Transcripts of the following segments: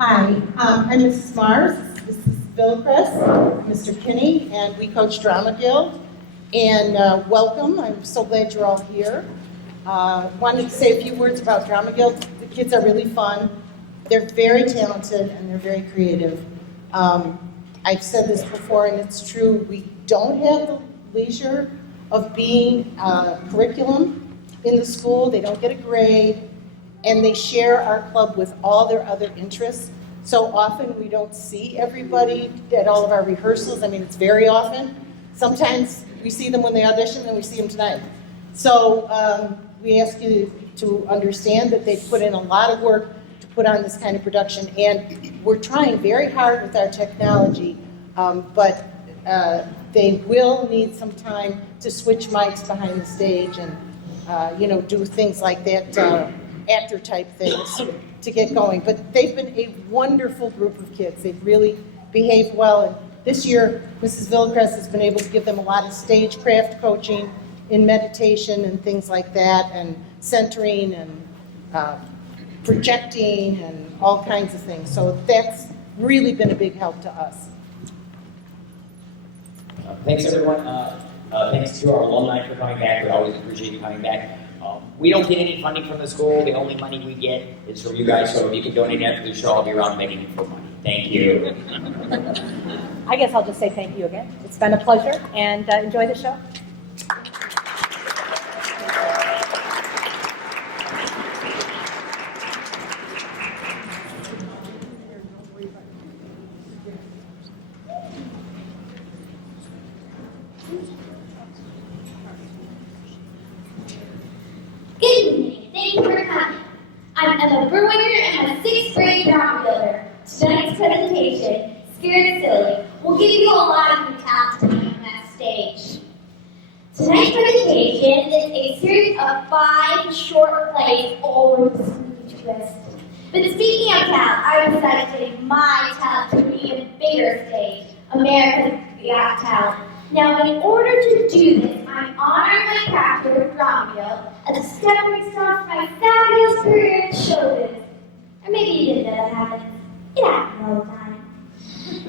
Hi, I'm Mrs. Mars. This is Bill Chris, Mr. Kinney, and we coach Drama Guild. And welcome. I'm so glad you're all here. Wanted to say a few words about Drama Guild. The kids are really fun. They're very talented and they're very creative. I've said this before, and it's true. We don't have the leisure of being curriculum in the school. They don't get a grade. And they share our club with all their other interests. So often we don't see everybody at all of our rehearsals. I mean, it's very often. Sometimes we see them when they audition, and we see them tonight. So we ask you to understand that they've put in a lot of work to put on this kind of production. And we're trying very hard with our technology, but they will need some time to switch mics behind the stage and do things like that. Actor type things to get going. But they've been a wonderful group of kids. They've really behaved well. And this year, Mrs. Villacrest has been able to give them a lot of stagecraft coaching in meditation and things like that, and centering and projecting and all kinds of things. So that's really been a big help to us. Thanks, everyone. Thanks to our alumni for coming back. We always appreciate you coming back. We don't get any funding from the school. The only money we get is from you guys, so if you can donate after the show, I'll be around making you more money. Thank you. I guess I'll just say thank you again. It's been a pleasure, and enjoy the show. Good evening. Thank you for coming. I'm Emma Berwinger and I'm a 6th grade drama builder. Tonight's presentation, Scared Silly, will give you a lot of new talent on that stage. Tonight's presentation is a series of 5 short plays, all with a smooth twist. But speaking of talent, I decided to take my talent to an even bigger stage, America's Got Talent. Now, in order to do this, I'm honoring my character with Drama Guild as a stepping stone for my fabulous career in showbiz. Or maybe you didn't know that happens. It happens all the time.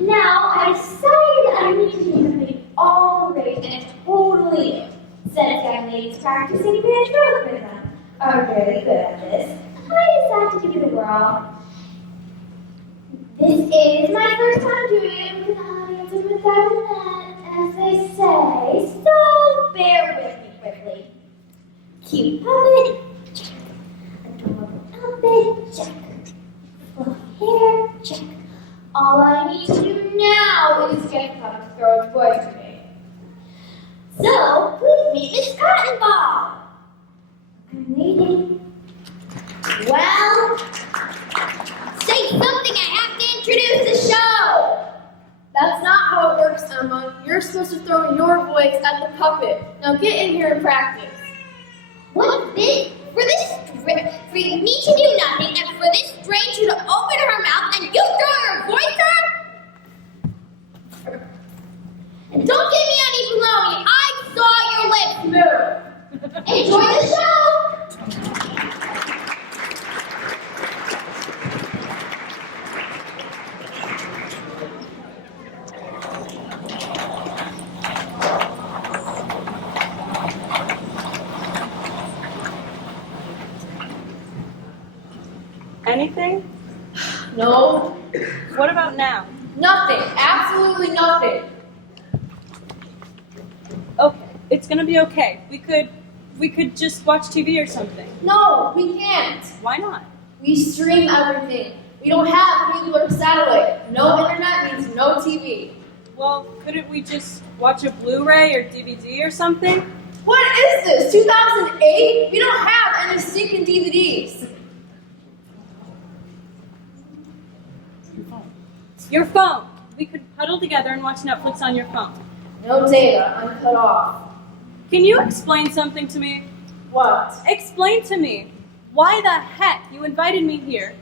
Now, I decided I need to do something all the rage and totally new. Since young ladies practicing ventriloquism are very good at this, I decided to give it a whirl. This is my first time doing it with an audience and without a net, as they say, so bear with me quickly. Cute puppet, check. Adorable outfit, check. Fluffy hair, check. All I need to do now is get the puppet to throw its voice to me. So, please meet Miss Cotton Ball. I'm waiting. Well, say something, I have to introduce the show. That's not how it works, Emma. You're supposed to throw your voice at the puppet. Now get in here and practice. What's this? For me to do nothing, and for this stranger to open her mouth and you throw your voice at her? And don't give me any baloney. I saw your lips move. Enjoy the show. Anything? No, What about now? nothing. Absolutely nothing. Okay, it's gonna be okay. We could just watch TV or something. No, we can't. Why not? We stream everything. We don't have cable or satellite. No internet means no TV. Well, couldn't we just watch a Blu-ray or DVD or something? What is this, 2008? We don't have any stinking DVDs. Your phone. We could huddle together and watch Netflix on your phone. No data. I'm cut off. Can you explain something to me? What? Explain to me why the heck you invited me here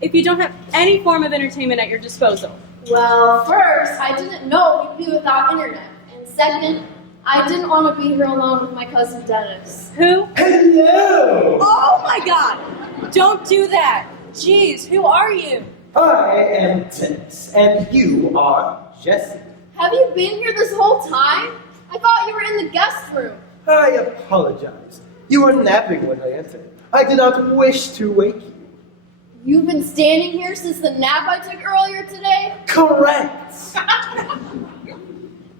if you don't have any form of entertainment at your disposal. Well, first, I didn't know we'd be without internet. And second, I didn't want to be here alone with my cousin Dennis. Who? Hello! Oh my God! Don't do that! Jeez, who are you? I am Dennis, and you are Jesse. Have you been here this whole time? I thought you were in the guest room. I apologize. You were napping when I entered. I did not wish to wake you. You've been standing here since the nap I took earlier today? Correct!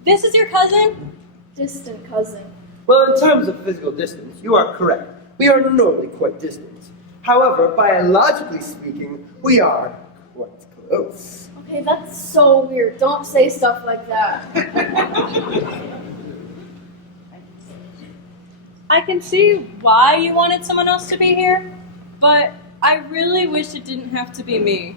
This is your cousin? Distant cousin. Well, in terms of physical distance, you are correct. We are normally quite distant. However, biologically speaking, we are quite close. Okay, that's so weird. Don't say stuff like that. I can see why you wanted someone else to be here, but I really wish it didn't have to be me.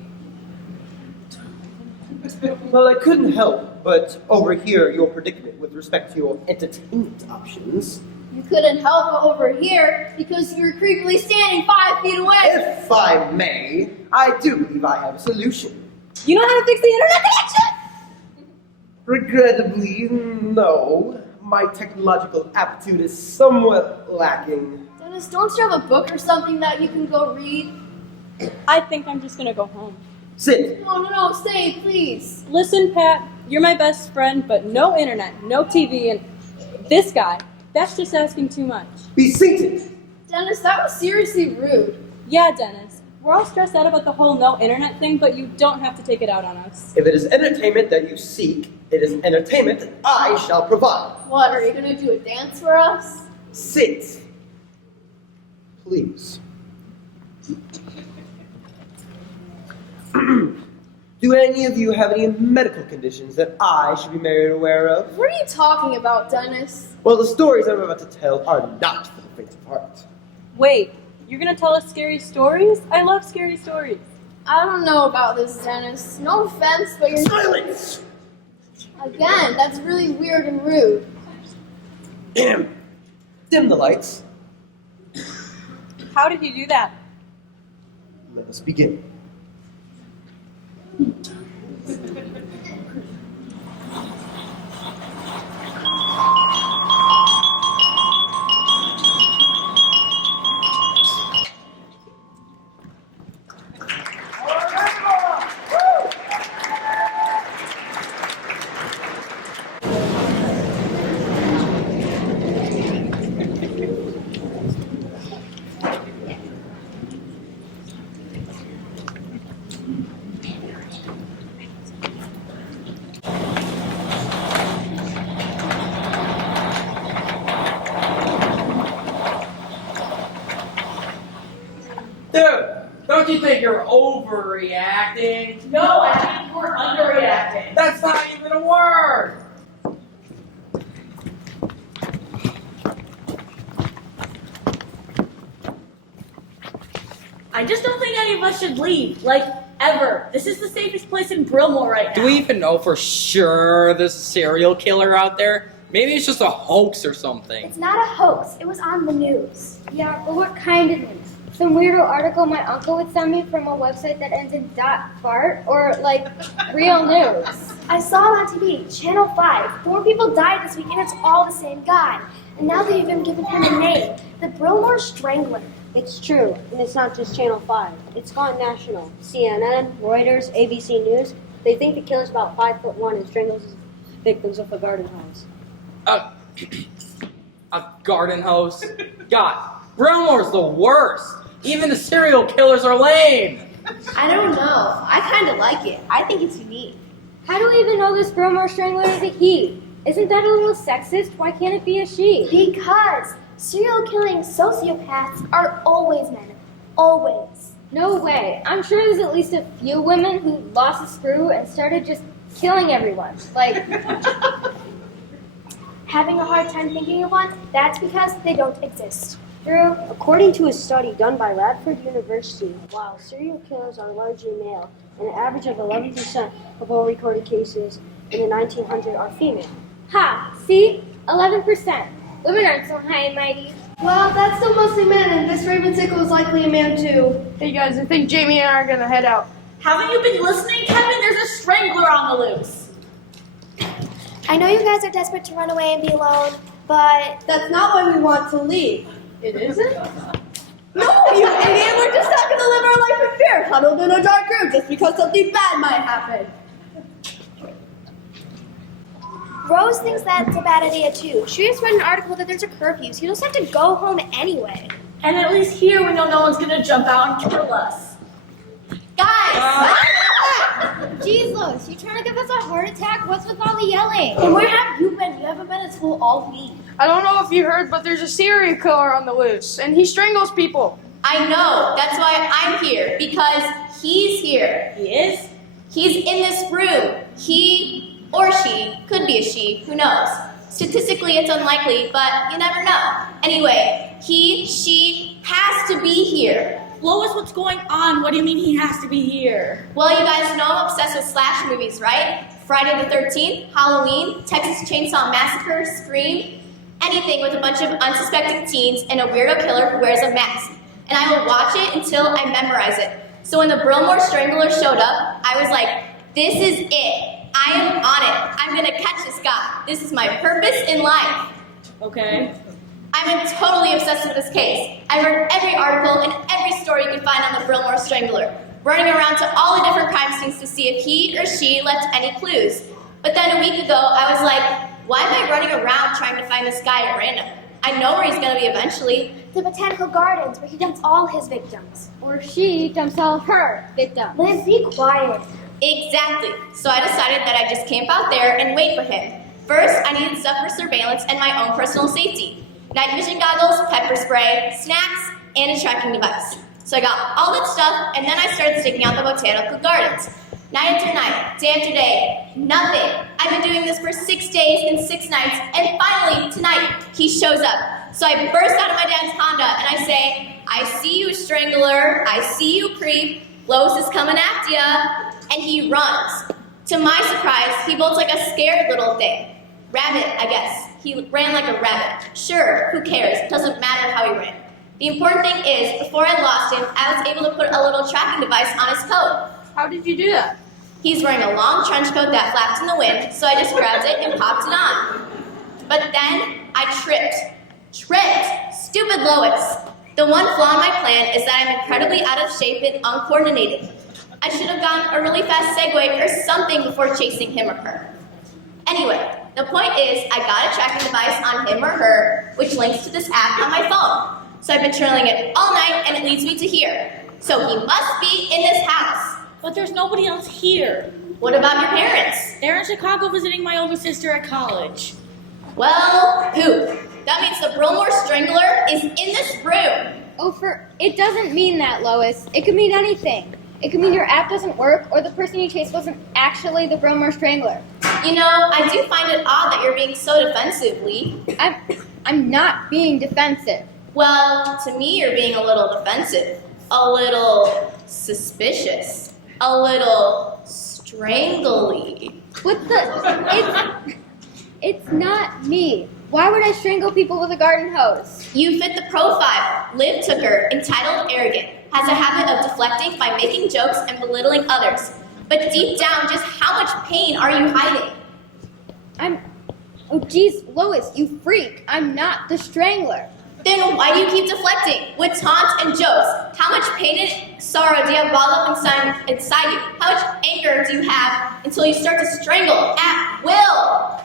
Well, I couldn't help but overhear your predicament with respect to your entertainment options. You couldn't help but overhear because you were creepily standing 5 feet away. If I may, I do believe I have a solution. You know how to fix the internet connection? Regrettably, no. My technological aptitude is somewhat lacking. Dennis, don't you have a book or something that you can go read? I think I'm just gonna go home. Sit. No, stay, please. Listen, Pat, you're my best friend, but no internet, no TV, and this guy, that's just asking too much. Be seated. Dennis, that was seriously rude. Yeah, Dennis, we're all stressed out about the whole no internet thing, but you don't have to take it out on us. If it is entertainment that you seek, it is entertainment that I shall provide. What, are you gonna do a dance for us? Sit. Please. Do any of you have any medical conditions that I should be made aware of? What are you talking about, Dennis? Well, the stories I'm about to tell are not for the faint of heart. Wait, you're gonna tell us scary stories? I love scary stories. I don't know about this, Dennis. No offense, but you're... Silence! Again, that's really weird and rude. Dim the lights. How did you do that? Let us begin. Dude, don't you think you're overreacting? No, I think we're underreacting. That's not even a word! I just don't think any of us should leave, like, ever. This is the safest place in Brillmore right now. Do we even know for sure there's a serial killer out there? Maybe it's just a hoax or something. It's not a hoax. It was on the news. Yeah, but what kind of news? Some weirdo article my uncle would send me from a website that ends in .fart, or like real news. I saw it on TV, Channel 5. 4 people died this week, and it's all the same guy. And now they've even given him a name, the Brillmore Strangler. It's true, and it's not just Channel 5. It's gone national. CNN, Reuters, ABC News. They think the killer's about 5'1" and strangles his victims with a garden hose. A garden hose? God, Brillmore's the worst! Even the serial killers are lame! I don't know. I kind of like it. I think it's unique. How do we even know this Brillmore Strangler is a he? Isn't that a little sexist? Why can't it be a she? Because serial killing sociopaths are always men. Always. No way. I'm sure there's at least a few women who lost a screw and started just killing everyone. Like, Having a hard time thinking of one? That's because they don't exist. Drew, according to a study done by Radford University, while serial killers are largely male, an average of 11% of all recorded cases in the 1900s are female. Ha! See? 11%. Women aren't so high and mighty. Well, that's still mostly men, and this Raven Sickle is likely a man too. Hey guys, I think Jamie and I are gonna head out. Haven't you been listening, Kevin? There's a strangler on the loose. I know you guys are desperate to run away and be alone, but That's not why we want to leave. It isn't? No, you idiot! We're just not gonna live our life in fear, huddled in a dark room, this because something bad might happen. Rose thinks that's a bad idea too. She just read an article that there's a curfew, so you just have to go home anyway. And at least here we know no one's gonna jump out and kill us. Guys! Jeez, Lois, you trying to give us a heart attack? What's with all the yelling? And where have you been? You haven't been at school all week. I don't know if you heard, but there's a serial killer on the loose, and he strangles people. I know. That's why I'm here, because he's here. He is? He's in this room. He or she, could be a she, who knows? Statistically, it's unlikely, but you never know. Anyway, he, she has to be here. Lois, what's going on? What do you mean he has to be here? Well, you guys know I'm obsessed with slash movies, right? Friday the 13th, Halloween, Texas Chainsaw Massacre, Scream, anything with a bunch of unsuspecting teens and a weirdo killer who wears a mask. And I will watch it until I memorize it. So when the Brillmore Strangler showed up, I was like, this is it. I am on it. I'm gonna catch this guy. This is my purpose in life. Okay. I'm totally obsessed with this case. I read every article and every story you can find on the Brillmore Strangler, running around to all the different crime scenes to see if he or she left any clues. But then a week ago, I was like, why am I running around trying to find this guy at random? I know where he's gonna be eventually. The Botanical Gardens, where he dumps all his victims. Or she dumps all her victims. Liz, be quiet. Exactly. So I decided that I'd just camp out there and wait for him. First, I needed stuff for surveillance and my own personal safety. Night vision goggles, pepper spray, snacks, and a tracking device. So I got all that stuff, and then I started sticking out the Botanical Gardens. Night after night, day after day, nothing. I've been doing this for 6 days and 6 nights, and finally, tonight, he shows up. So I burst out of my dad's Honda, and I say, I see you, Strangler. I see you, creep. Lois is coming after ya. And he runs. To my surprise, he bolts like a scared little thing. Rabbit, I guess. He ran like a rabbit. Sure, who cares? Doesn't matter how he ran. The important thing is, before I lost him, I was able to put a little tracking device on his coat. How did you do that? He's wearing a long trench coat that flapped in the wind, so I just grabbed it and popped it on. But then I tripped. Stupid Lois. The one flaw in my plan is that I'm incredibly out of shape and uncoordinated. I should have gone a really fast segue or something before chasing him or her. Anyway, the point is I got a tracking device on him or her, which links to this app on my phone. So I've been trailing it all night and it leads me to here. So he must be in this house. But there's nobody else here. What about your parents? They're in Chicago visiting my older sister at college. Well, poop. That means the Brillmore Strangler is in this room. It doesn't mean that, Lois. It could mean anything. It could mean your app doesn't work, or the person you chased wasn't actually the Brillmore Strangler. You know, I do find it odd that you're being so defensive, Lee. I'm not being defensive. Well, to me, you're being a little defensive, a little suspicious, a little strangly. It's not me. Why would I strangle people with a garden hose? You fit the profile. Liv Tooker, entitled arrogant, has a habit of deflecting by making jokes and belittling others. But deep down, just how much pain are you hiding? Oh geez, Lois, you freak. I'm not the strangler. Then why do you keep deflecting? With taunts and jokes, how much pain and sorrow do you have bottled up inside you? How much anger do you have until you start to strangle at will?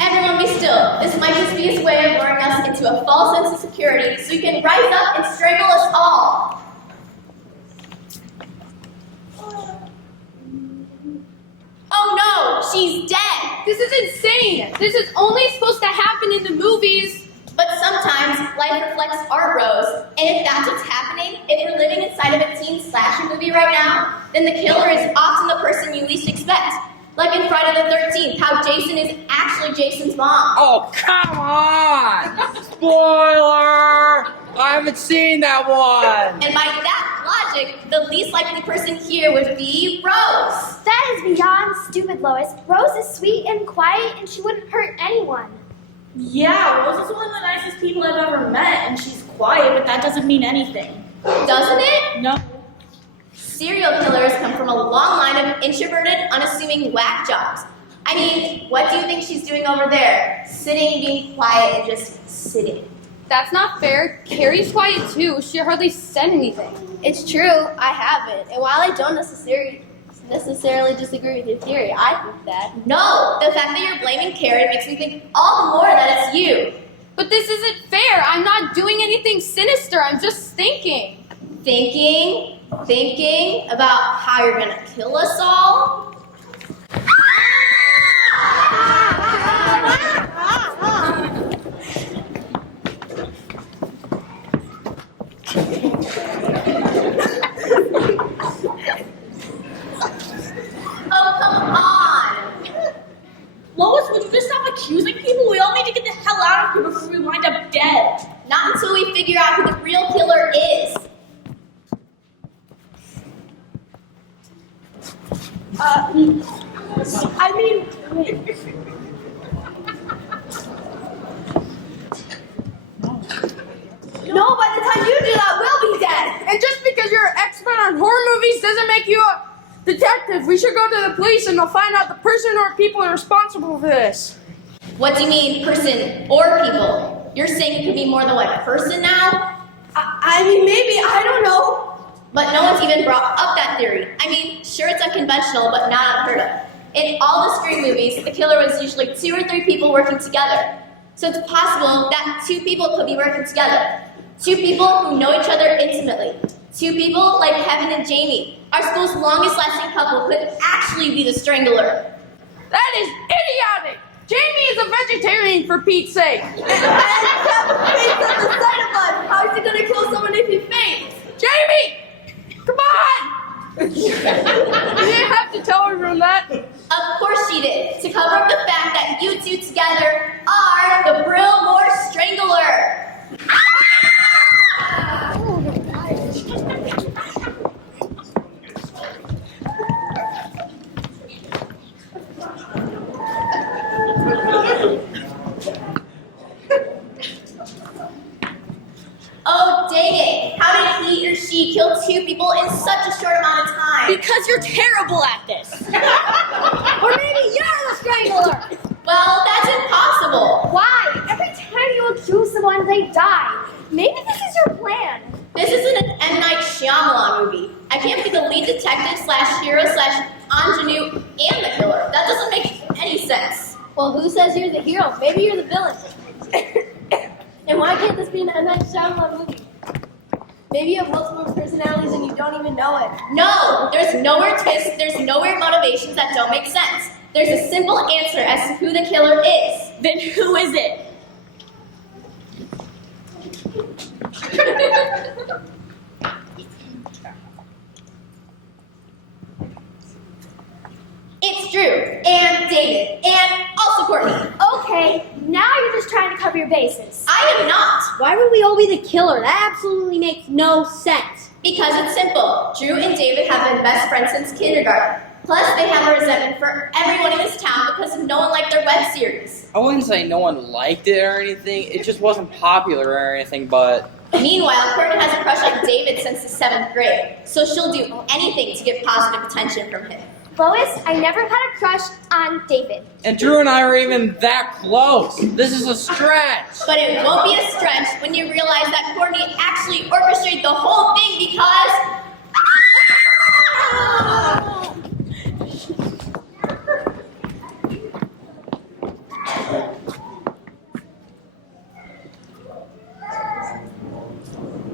Everyone be still. This might just be his way of luring us into a false sense of security so you can rise up and strangle us all. Oh no, she's dead. This is insane. This is only supposed to happen in the movies. But sometimes life reflects art, Rose. And if that's what's happening, if we're living inside of a teen slasher movie right now, then the killer is often the person you least expect. Like in Friday the 13th, how Jason is actually Jason's mom. Oh, come on! Spoiler! I haven't seen that one! And by that logic, the least likely person here would be Rose. That is beyond stupid, Lois. Rose is sweet and quiet, and she wouldn't hurt anyone. Yeah, Rose is one of the nicest people I've ever met, and she's quiet, but that doesn't mean anything. Doesn't it? No. Serial killers come from a long line of introverted, unassuming whack jobs. I mean, what do you think she's doing over there? Sitting, being quiet, and just sitting. That's not fair. Carrie's quiet too. She hardly said anything. It's true, I haven't. And while I don't necessarily disagree with your theory, I think that. No, the fact that you're blaming Carrie makes me think all the more that it's you. But this isn't fair. I'm not doing anything sinister. I'm just thinking. Thinking about how you're gonna kill us all? Oh, come on! Lois, would you just stop accusing people? We all need to get the hell out of here before we wind up dead. Not until we figure out who the real killer is. No, by the time you do that, we'll be dead. And just because you're an expert on horror movies doesn't make you a detective. We should go to the police and they'll find out the person or people are responsible for this. What do you mean, person or people? You're saying it could be more than one person now? I mean, maybe, I don't know. But no one's even brought up that theory. I mean, sure, it's unconventional, but not unheard of. In all the Scream movies, the killer was usually 2 or 3 people working together. So it's possible that 2 people could be working together. 2 people who know each other intimately. 2 people like Kevin and Jamie. Our school's longest lasting couple could actually be the strangler. That is idiotic. Jamie is a vegetarian, for Pete's sake. And Kevin faints at the sight of us. How is he gonna kill someone if he faints? Jamie! Come on! You didn't have to tell everyone that. Of course she did, to cover up the fact that you 2 together are the Brillmore Strangler. Oh, dang it. How did he or she kill 2 people in such a short amount of time? Because you're terrible at this. Or maybe you're the strangler. Well, that's impossible. Why? Every time you accuse someone, they die. Maybe this is your plan. This isn't an M. Night Shyamalan movie. I can't be the lead detective / hero / ingenue and the killer. That doesn't make any sense. Well, who says you're the hero? Maybe you're the villain. And why can't this be an M. Night Shyamalan movie? Maybe you have multiple personalities and you don't even know it. No, there's nowhere twists, there's nowhere motivations that don't make sense. There's a simple answer as to who the killer is. Then who is it? It's Drew, and David, and also Courtney. Okay, now you're just trying to cover your bases. I am not, Why would we all be the killer? That absolutely makes no sense. because it's simple. Drew and David have been best friends since kindergarten. Plus, they have a resentment for everyone in this town because no one liked their web series. I wouldn't say no one liked it or anything. It just wasn't popular or anything, but Meanwhile, Courtney has a crush on David since the 7th grade, so she'll do anything to get positive attention from him. Lois, I never had a crush on David. and Drew and I are even that close. This is a stretch. But it won't be a stretch when you realize that Courtney actually orchestrated the whole thing because...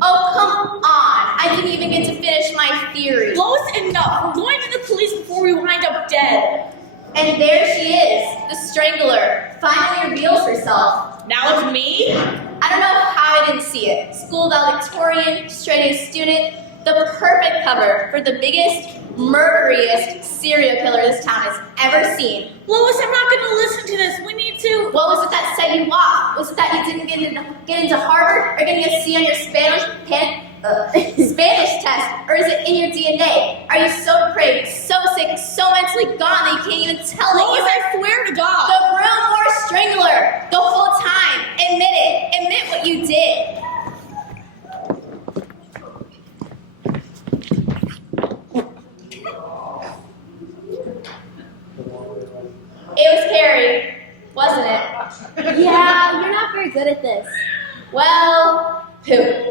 Oh, come on. I didn't even get to finish my theory. Lois, enough. We're going to the police before we wind up dead. And there she is, the strangler, finally reveals herself. Now it's me? I don't know how I didn't see it. School valedictorian, straight-A student, the perfect cover for the biggest, murderiest serial killer this town has ever seen. Lois, I'm not going to listen to this. We need to... What was it that set you off? Was it that you didn't get into Harvard or getting a C on your Spanish test? Or is it in your DNA? Are you so depraved, so sick, so mentally gone that you can't even tell that Lois, you I swear to God. the Brillmore Strangler the whole time? Admit it. Admit what you did. Who?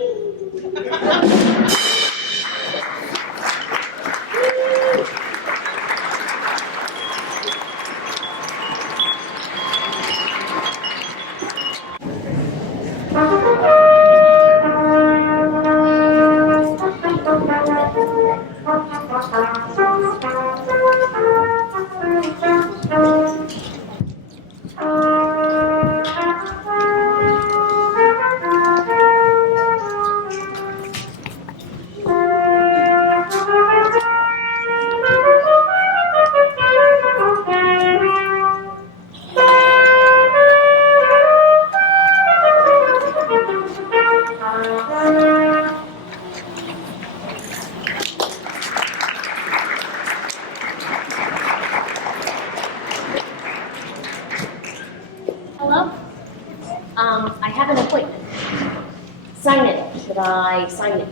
Hello? I have an appointment. Sign it. Should I sign it?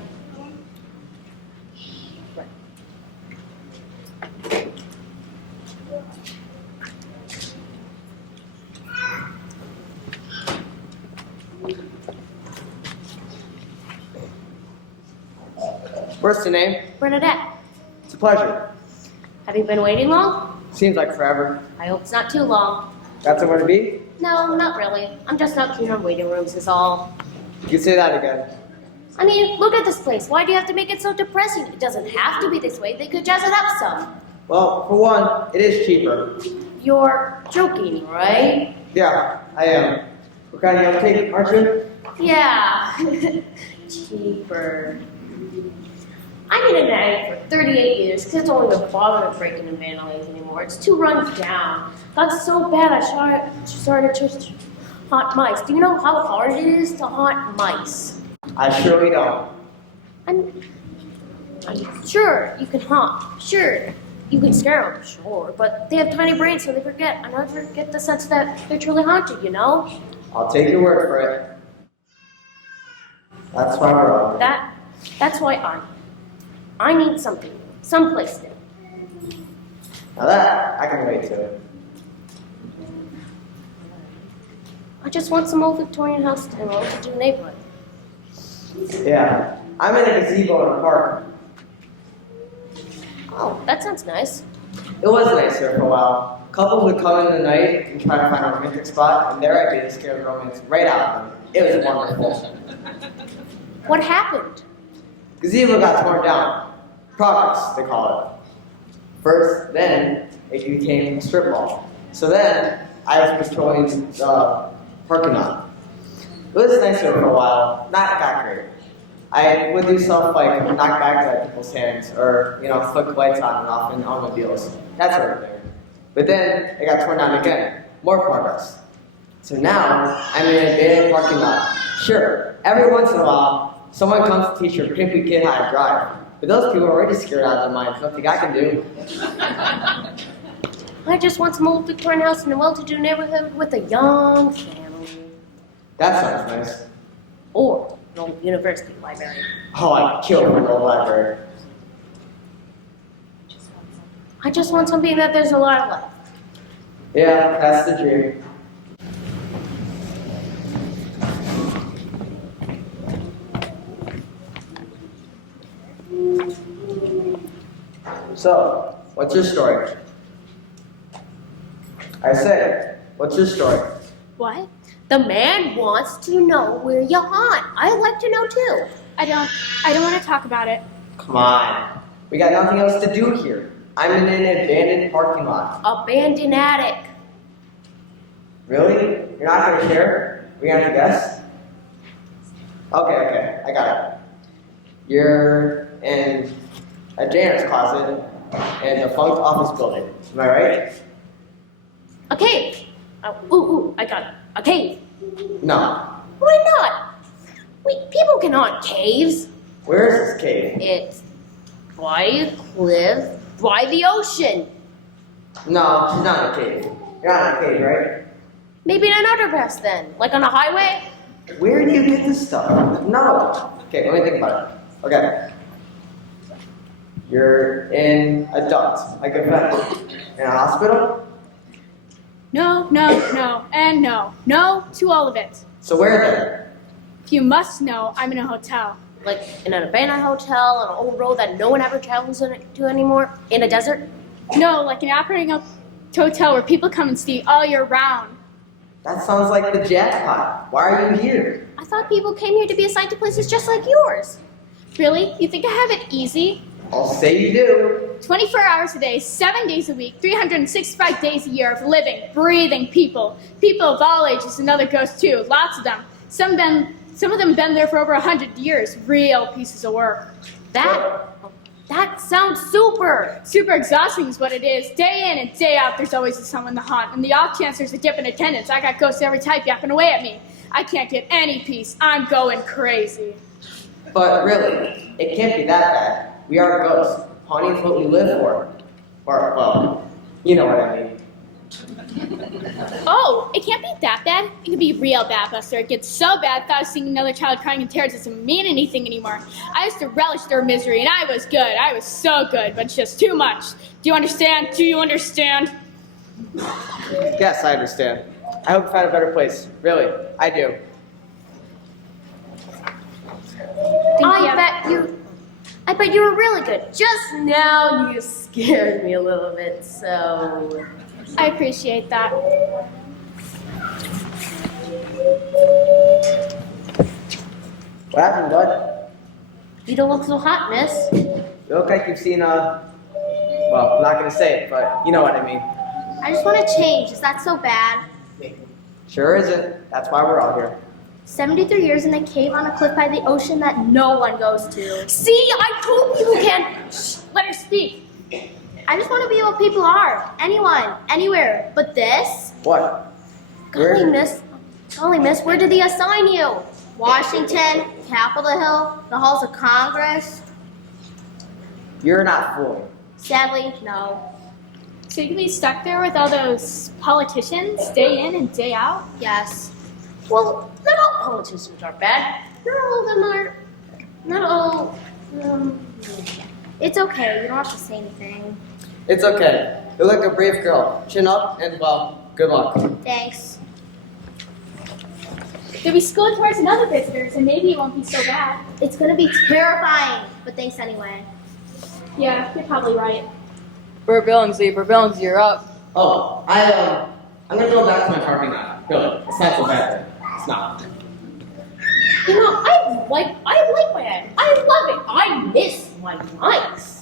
What's your name? Bernadette, It's a pleasure. have you been waiting long? Seems like forever. I hope it's not too long. That's somewhere to be? No, not really. I'm just not keen on waiting rooms is all. You can say that again. I mean, look at this place. Why do you have to make it so depressing? It doesn't have to be this way. They could jazz it up some. Well, for one, it is cheaper. You're joking, right? Yeah, I am. What kind of take, aren't you? Yeah. Cheaper. I've been in that for 38 years. Kids don't even bother with breaking and vandalizing anymore. It's too run down. Got so bad I started to haunt mice. Do you know how hard it is to haunt mice? I surely don't. I'm sure you can haunt. Sure. You can scare them, sure. But they have tiny brains, so they forget. I never get the sense that they're truly haunted, you know? I'll take your word for it. That's why we're on. That's why I need something. Someplace new. Now that, I can relate to it. I just want some old Victorian house in a well-to-do neighborhood. Yeah, I'm in a gazebo in a park. Oh, that sounds nice. It was nice here for a while. Couples would come in the night and try to find a romantic spot, and their idea scared the romance right out of them. It was wonderful. What happened? Gazebo got torn down. Progress, they call it. First, then, it became a strip mall. So then, I was patrolling the parking lot. It was nice here for a while, not that great. I would do stuff like knock bags at people's hands, or, flick lights on and off in automobiles. That's right there. But then, it got torn down again. More progress. So now, I'm in an abandoned parking lot. Sure, every once in a while, someone comes to teach your pimpy kid how to drive. But those people are already scared out of their minds. Nothing I can do. I just want some old Victorian house in a well-to-do neighborhood with a young family. That sounds nice. Or an old university library. Oh, I'd kill for an old library. I just want something that there's a lot of left. Yeah, that's the dream. So, what's your story? I say, what's your story? What? The man wants to know where you haunt. I'd like to know too. I don't want to talk about it. Come on. We got nothing else to do here. I'm in an abandoned parking lot. Abandoned attic. Really? You're not gonna share? We have to guess? Okay, I got it. You're in a janitor's closet in a defunct office building. Am I right? A cave. Ooh, I got it. A cave. No. Why not? People can haunt caves. Where is this cave? It's by a cliff, by the ocean. No, she's not in a cave. You're not in a cave, right? Maybe in an underpass then, like on a highway. Where do you get this stuff? No. Okay, let me think about it. Okay. You're in a duct, like a vet. In a hospital? No, and no. No to all of it. So where then? If you must know, I'm in a hotel. Like in an abandoned hotel on an old road that no one ever travels to anymore? In a desert? No, like an operating hotel where people come and stay all year round. That sounds like the jackpot. Why are you here? I thought people came here to be assigned to places just like yours. Really? You think I have it easy? I'll say you do. 24 hours a day, 7 days a week, 365 days a year of living, breathing people. People of all ages and other ghosts too, lots of them. Some of them been there for over 100 years. Real pieces of work. That sounds super. Super exhausting is what it is. Day in and day out, there's always someone to haunt. And the off chance there's a dip in attendance, I got ghosts every type yapping away at me. I can't get any peace. I'm going crazy. But really, it can't be that bad. We are ghosts. Haunting's what we live for. Or, well, you know what I mean. Oh, it can't be that bad. It can be real bad, Buster. It gets so bad, I thought seeing another child crying in tears doesn't mean anything anymore. I used to relish their misery, and I was good. I was so good, but it's just too much. Do you understand? Do you understand? Yes, I understand. I hope you find a better place. Really, I do. I bet you were really good. Just now you scared me a little bit, so... I appreciate that. What happened, bud? You don't look so hot, miss. You look like you've seen well, I'm not gonna say it, but you know what I mean. I just want to change. Is that so bad? Sure isn't. That's why we're all here. 73 years in a cave on a cliff by the ocean that no one goes to. See, I told you again. Shh, let her speak. I just want to be what people are. Anyone, anywhere. But this? What? Golly, miss, where did they assign you? Washington, Capitol Hill, the halls of Congress? You're not fooling. Sadly, no. So you can be stuck there with all those politicians, day in and day out? Yes. Well, not all politicians are bad. Not all of them are... Not all... It's okay. You don't have to say anything. It's okay. You're like a brave girl. Chin up and, well, good luck. Thanks. They'll be schooling towards another visitors, and maybe it won't be so bad. It's going to be terrifying, but thanks anyway. Yeah, you're probably right. Bert Billingsley, you're up. Oh, I'm gonna go back to my parking lot. Really, it's not so bad. It's not. You know, I like my head. I love it. I miss my mics.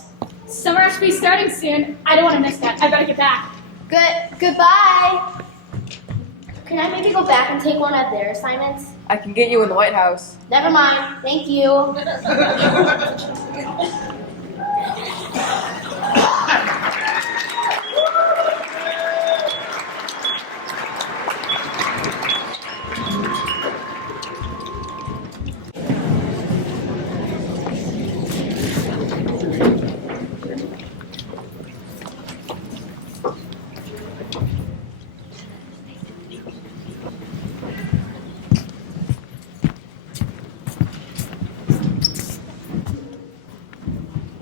Summer should be starting soon. I don't want to miss that. I better get back. Goodbye. Can I maybe go back and take one of their assignments? I can get you in the White House. Never mind. Thank you.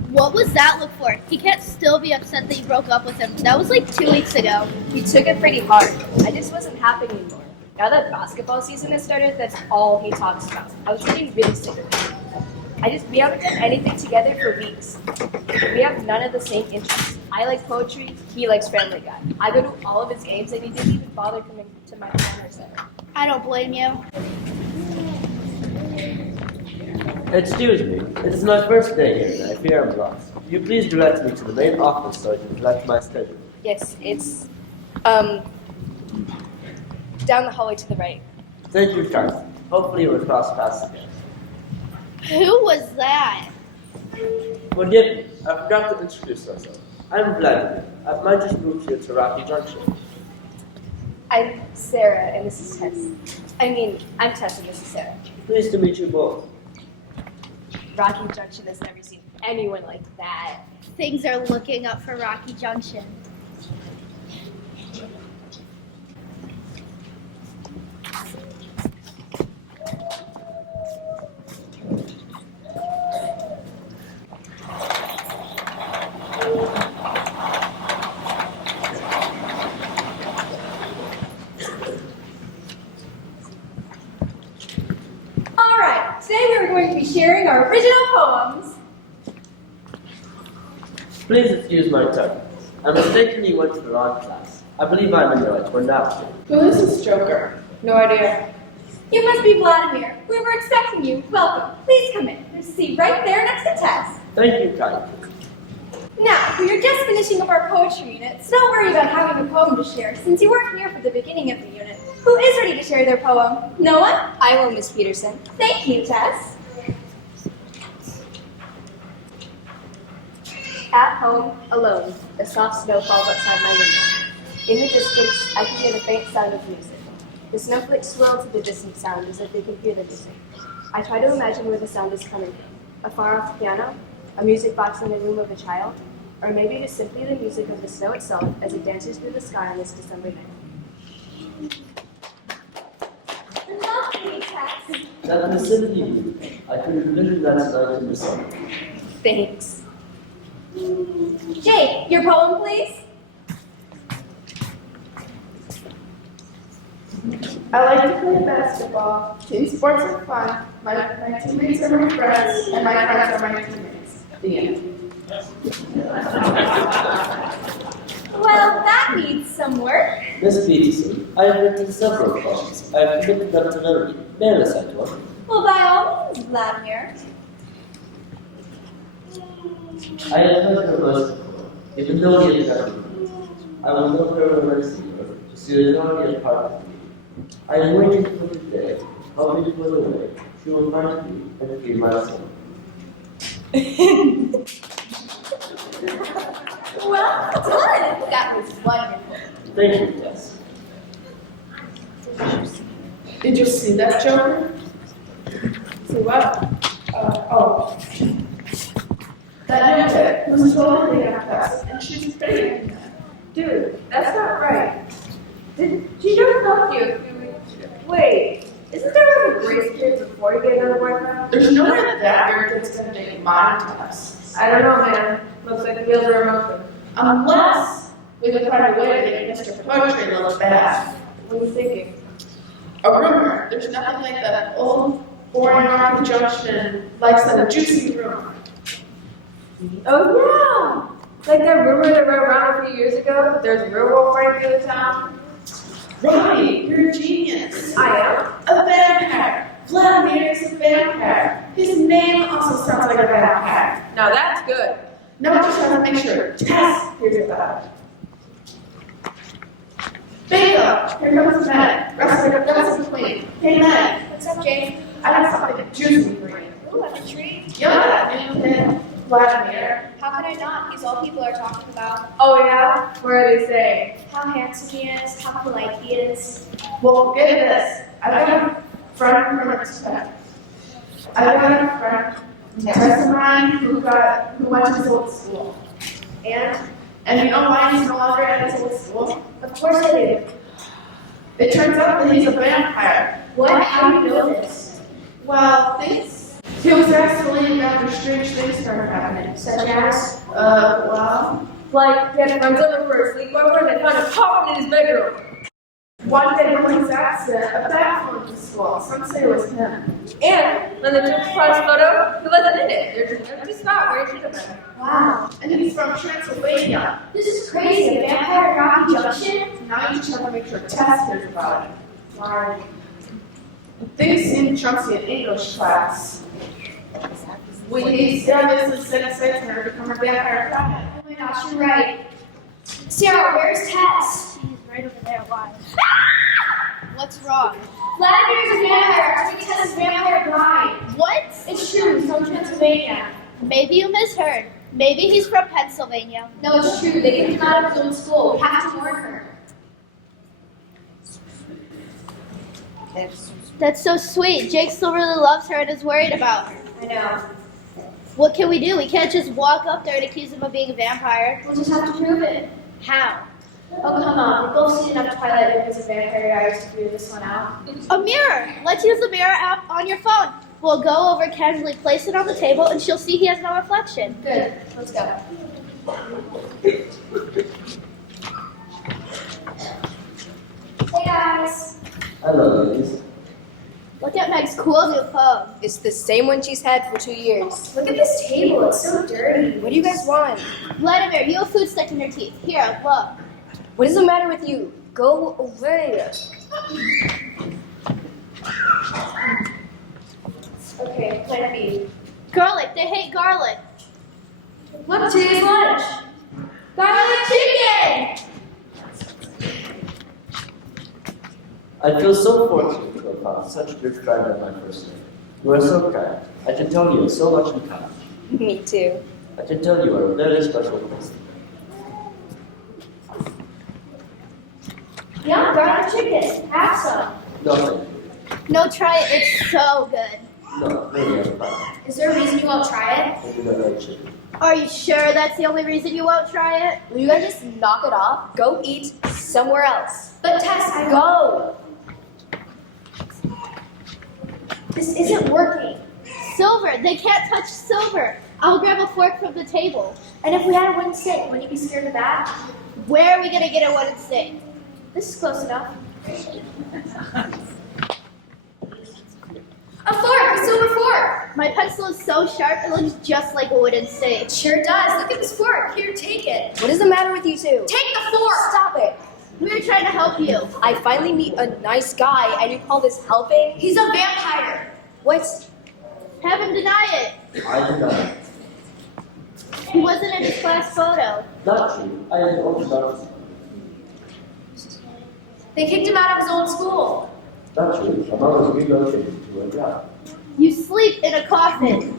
What was that look for? He can't still be upset that you broke up with him. That was like 2 weeks ago. He took it pretty hard. I just wasn't happy anymore. Now that basketball season has started, that's all he talks about. I was getting really sick of it. We haven't done anything together for weeks. We have none of the same interests. I like poetry, he likes Family Guy. I go to all of his games and he didn't even bother coming to my honor center. I don't blame you. Excuse me, it is my first day here and I fear I'm lost. Will you please direct me to the main office so I can collect my schedule? Yes, it's down the hallway to the right. Thank you, Carson. Hopefully we'll cross paths again. Who was that? Forgive me, I forgot to introduce myself. I'm Vladimir. I might just moved here to Rocky Junction. I'm Sarah and this is Tess. I'm Tess and this is Sarah. Pleased to meet you both. Rocky Junction has never seen anyone like that. Things are looking up for Rocky Junction. All sharing our original poems. Please excuse my turn. I mistakenly went to the wrong class. I believe I'm in the right one now. Who is this joker? No idea. You must be Vladimir. We were expecting you. Welcome. Please come in. There's a seat right there next to Tess. Thank you, kindly. Now, we are just finishing up our poetry unit, so don't worry about having a poem to share, since you weren't here for the beginning of the unit. Who is ready to share their poem? No one? I will, Miss Peterson. Thank you, Tess. At home, alone, the soft snow falls outside my window. In the distance, I can hear the faint sound of music. The snowflakes swirl to the distant sound as if they can hear the music. I try to imagine where the sound is coming from. A far-off piano? A music box in the room of a child? Or maybe it is simply the music of the snow itself as it dances through the sky on this December night. Lovely, Tess. That vicinity, I could have lived that night in the sun. Thanks. Jake, your poem, please. I like to play basketball. Team sports are fun. My teammates are my friends, and my friends are my teammates. The end. Well, that needs some work. Miss Peterson, I have written several poems. I have committed them to memory. May I recite one? Well, by all means, Vladimir. I have heard her voice before, even though he is not with me. I will know her when I see her. She is not yet part of me. I am waiting for the day, hoping for the way. She will find me and feel my soul. Well done. That was wonderful. Thank you, Tess. Did you see that joker? See what? Oh. That new kid who's totally on Tess, and she's pretty. Dude, that's not right. Did she just help you a few weeks ago? Wait, isn't there like a grace period before you get another boyfriend? There's no way that your kid's gonna date my Tess. I don't know, man. Looks like the wheels are emotion. Unless we can find a way to make Mr. Poetry look bad. What are you thinking? A rumor. There's nothing like that old, boring Rocky Junction likes that juicy rumor. Oh yeah! Like that rumor that went around a few years ago that there's a real wolf running through the town? Right, you're a genius. I am. A vampire. Vladimir is a vampire. His name also sounds like a vampire. Now that's good. No, just have to make sure Tess hears about it. Bingo! Here comes the medic. Rest of the queen. Hey, medic. What's up, Jake? I got something juicy for you. Ooh, I'm intrigued. Yeah, new kid, Vladimir. How could I not? He's all people are talking about. Oh yeah? What are they saying? How handsome he is, how polite he is. Well, get this. I've got a friend from Expect. I've got a friend, Tess of mine, who went to his old school. And you know why he's no longer at his old school? Of course I do. It turns out that he's a vampire. What? How do you know this? Well, he was asked to leave after strange things started happening. Such as? Well, Like, he had friends over for a sleepover and they found a coffin in his bedroom. one day when he's absent, a bat flew into school. Some say it was him. And when they took the class photo, he wasn't in it. There's an empty spot where he should have been. Wow. And he's from Transylvania. This is crazy. A vampire at Rocky Junction? Now you just have to make sure Tess hears about it. Why? Things seem trusty in English class. We obviously set aside for her to become a vampire planet. Oh my gosh, you're right. Sarah, where's Tess? She's right over there. Why? What's wrong? Vladimir's a vampire. I think Tess is vampire bride. What? It's true. He's from Transylvania. Maybe you misheard. Maybe he's from Pennsylvania. No, it's true. They kicked him out of his own school. We have to warn her. That's so sweet. Jake still really loves her and is worried about her. I know. What can we do? We can't just walk up there and accuse him of being a vampire. We'll just have to prove it. How? Oh, come on. We've both seen enough Twilight movies of vampire diaries to figure this one out. A mirror! Let's use the mirror app on your phone. We'll go over, casually place it on the table, and she'll see he has no reflection. Good. Let's go. Hey, guys. Hello, ladies. Look at Meg's cool new phone. It's the same one she's had for 2 years. Look at this table, it's so dirty. What do you guys want? Vladimir, you have food stuck in your teeth. Here, look. What is the matter with you? Go away. Okay, plan B. Garlic, they hate garlic. Look, today's lunch. Garlic chicken! I feel so fortunate to have found such a good friend at my first name. You are so kind. I can tell you are so much in common. Me too. I can tell you are a very special person. Yum, garlic chicken. Have some. No, thank you. No, try it. It's so good. No, maybe I'm fine. Is there a reason you won't try it? Maybe not like chicken. Are you sure that's the only reason you won't try it? Will you guys just knock it off? Go eat somewhere else. But Tess, I Go! This isn't working. Silver, they can't touch silver. I'll grab a fork from the table. And if we had a wooden stick, wouldn't you be scared of that? Where are we gonna get a wooden stick? This is close enough. A fork, a silver fork. My pencil is so sharp, it looks just like a wooden stick. It sure does. Look at this fork. Here, take it. What is the matter with you two? Take the fork. Stop it! We were trying to help you. I finally meet a nice guy and you call this helping? He's a vampire. What? Have him deny it. I did not. He wasn't in his class photo. Not true. I am Orthodox. They kicked him out of his old school. Not true. My mom was relocated to a job. You sleep in a coffin.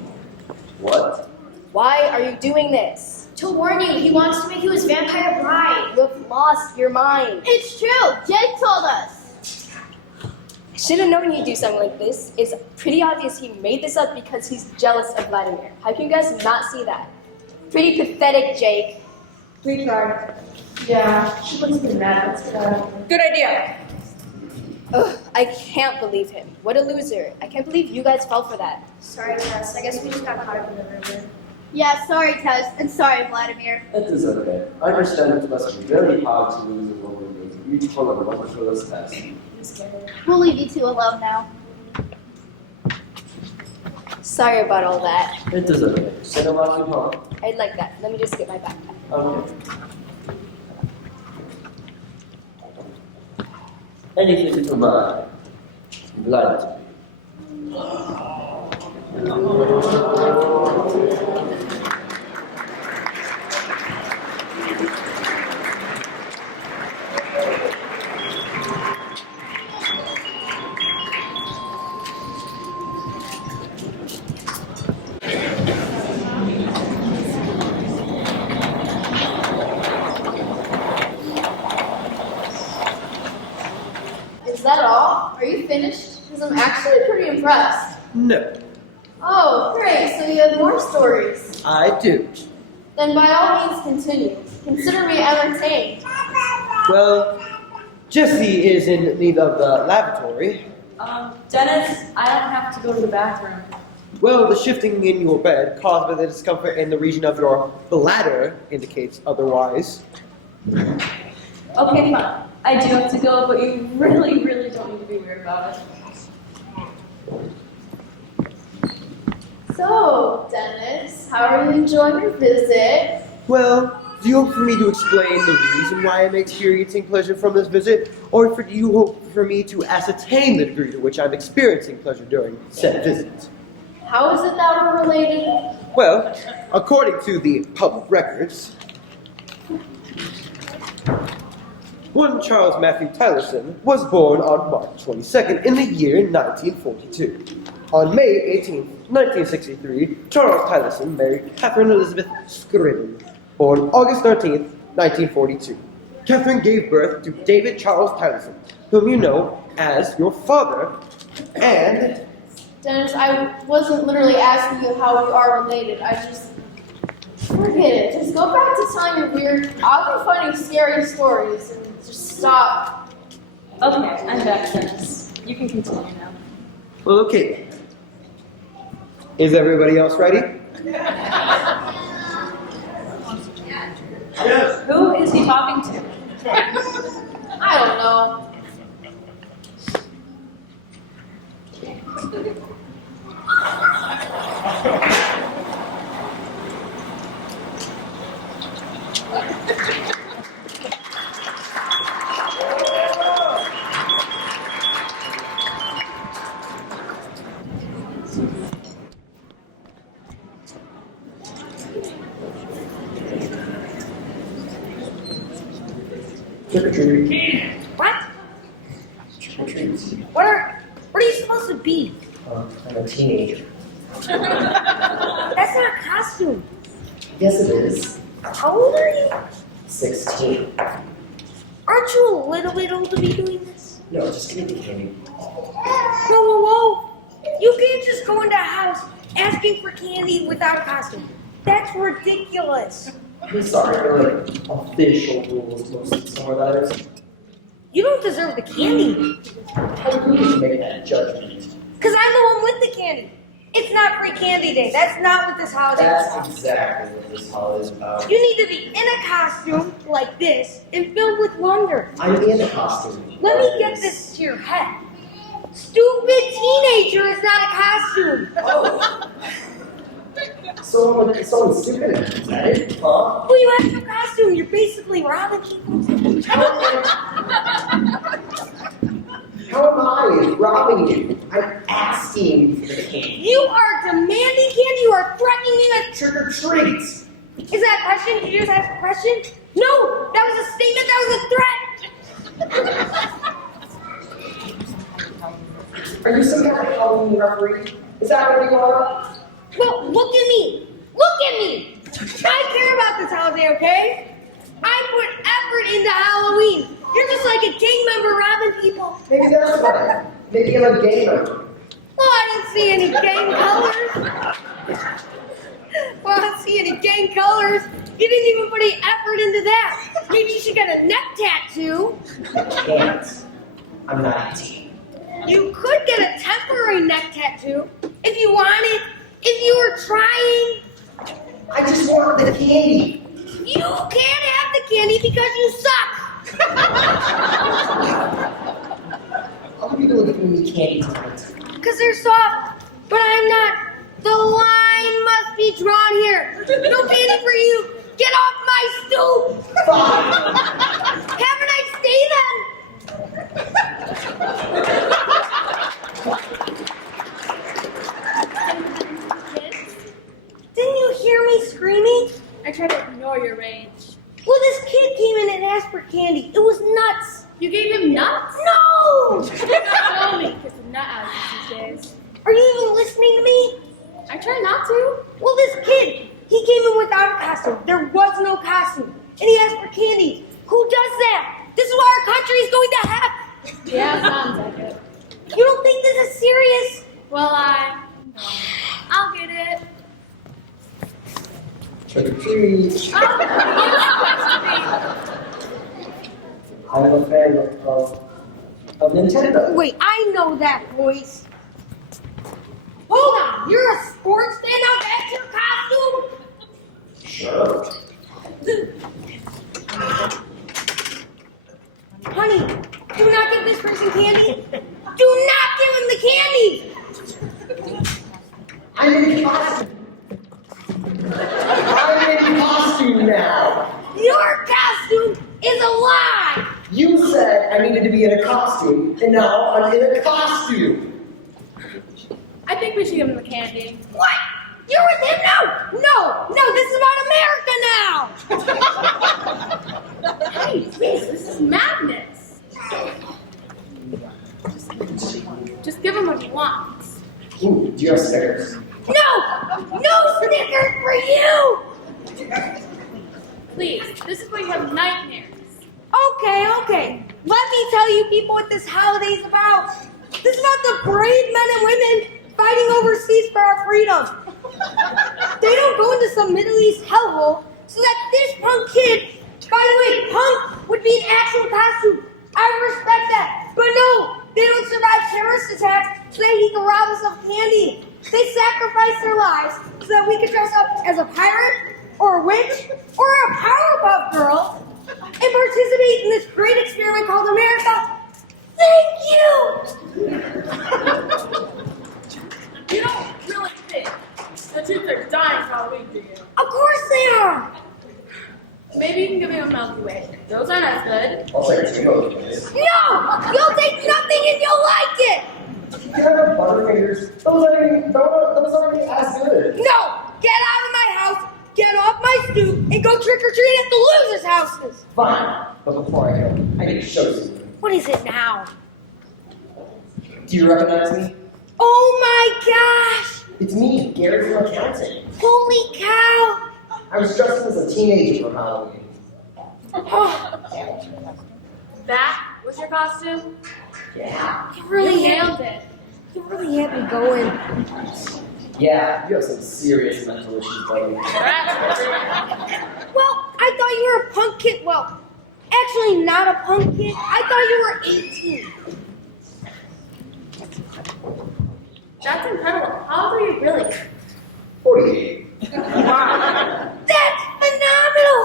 What? Why are you doing this? To warn you, he wants to make you his vampire bride. You have lost your mind. It's true. Jake told us. I should have known he'd do something like this. It's pretty obvious he made this up because he's jealous of Vladimir. How can you guys not see that? Pretty pathetic, Jake. We tried. Yeah, she looks pretty mad. Let's get out of here. Good idea. Ugh, I can't believe him. What a loser. I can't believe you guys fell for that. Sorry, Tess. I guess we just got caught up in the rumor. Yeah, sorry, Tess, and sorry, Vladimir. That is okay. I understand it must be very hard to lose a woman with each one of the wonderful tests. We'll leave you two alone now. Sorry about all that. It is okay. Send them off you home. I'd like that. Let me just get my backpack. Okay. Anything to buy? Blood. Is that all? Are you finished? Because I'm actually pretty impressed. No, Oh, great. So you have more stories. I do. Then by all means continue. Consider me entertained. Well, Jesse is in need of the lavatory. Dennis, I don't have to go to the bathroom. Well, the shifting in your bed caused by the discomfort in the region of your bladder indicates otherwise. Okay, fine. I do have to go, but you really, really don't need to be weird about it. So, Dennis, how are you enjoying your visit? Well, do you hope for me to explain the reason why I'm experiencing pleasure from this visit, or do you hope for me to ascertain the degree to which I'm experiencing pleasure during said visit? How is it that we're related? Well, according to the public records, one Charles Matthew Tylerson was born on March 22nd in the year 1942. On May 18th, 1963, Charles Tylerson married Catherine Elizabeth Scriven, born August 13th, 1942. Catherine gave birth to David Charles Tylerson, whom you know as your father, and... Dennis, I wasn't literally asking you how we are related. I just... Forget it. Just go back to telling your weird, oddly funny, scary stories and just stop. Okay, I'm back, Dennis. You can continue now. Well, okay. Is everybody else ready? Who is he talking to? I don't know. Trick or treat. What? Trick or treat. What are you supposed to be? I'm a teenager. That's not a costume. Yes, it is. How old are you? 16. Aren't you a little bit old to be doing this? No, just give me the candy. Whoa. You can't just go into a house asking for candy without a costume. That's ridiculous. I'm sorry, there are like official rules posted somewhere that there's. You don't deserve the candy. How do you just make that judgment? Because I'm the one with the candy. It's not free candy day. That's not what this holiday is about. That's exactly what this holiday is about. You need to be in a costume like this and filled with wonder. I'm in a costume. Let me get this to your head. Stupid teenager is not a costume. Oh. Someone stupid, is that it? Huh? Well, you have no costume. You're basically robbing people. How am I robbing you? I'm asking for the candy. You are demanding candy. You are threatening me with Trick or treat. Is that a question? Did you just ask a question? No, that was a statement. That was a threat. Are you some kind of Halloween referee? Is that what you are? Well, look at me. Look at me. I care about this holiday, okay? I put effort into Halloween. You're just like a gang member robbing people. Maybe that's why. Maybe I'm a gamer. Well, I don't see any gang colors. Well, I don't see any gang colors. You didn't even put any effort into that. Maybe you should get a neck tattoo. Can't. I'm 19. You could get a temporary neck tattoo if you wanted. If you were trying. I just want the candy. You can't have the candy because you suck. Other people are giving me candy tonight. Because they're soft, but I'm not. The line must be drawn here. No candy for you. Get off my stoop. Fine. Have a nice day Didn't you hear me screaming? I try to ignore your rage. Well, this kid came in and asked for candy. It was nuts. You gave him nuts? No! Tell me, because I'm not out these days. Are you even listening to me? I try not to. Well, this kid, he came in without a costume. There was no costume. And he asked for candy. Who does that? This is what our country is going to have. Yeah, sounds like it. You don't think this is serious? Well, I'll get it. Trick or treat. I'm a fan of Nintendo. Wait, I know that voice. Hold on, you're a sports fan now? That's your costume? Sure. Honey, do not give this person candy. Do not give him the candy. I'm in costume. I'm in costume now. Your costume is a lie. You said I needed to be in a costume, and now I'm in a costume. I think we should give him the candy. What? You're with him now? No, this is about America now. Hey, please, this is madness. Just give him what he wants. Ooh, do you have Snickers? No Snickers for you. Please, this is where you have nightmares. Okay. Let me tell you people what this holiday is about. This is about the brave men and women fighting overseas for our freedom. They don't go into some Middle East hellhole so that this punk kid, by the way, punk would be an actual costume. I respect that. But no, they don't survive terrorist attacks so that he can rob us of candy. They sacrifice their lives so that we could dress up as a pirate or a witch or a Powerpuff Girl and participate in this great experiment called America. Thank you! Maybe you can give me a Milky Way. Those aren't as good. I'll take 2 Milky Ways. No! You'll take nothing and you'll like it! You can have Butterfingers. Those aren't as good. No! Get out of my house, get off my stoop, and go trick-or-treat at the losers' houses! Fine. But before I go, I need to show you something. What is it now? Do you recognize me? Oh my gosh! It's me, Gary from accounting. Holy cow! I was dressed as a teenager for Halloween. That was your costume? Yeah. You really nailed it. You really had me going. Yeah, you have some serious mental issues, buddy. Well, I thought you were a punk kid. Well, actually not a punk kid. I thought you were 18. That's incredible. How old are you really? 48. That's phenomenal!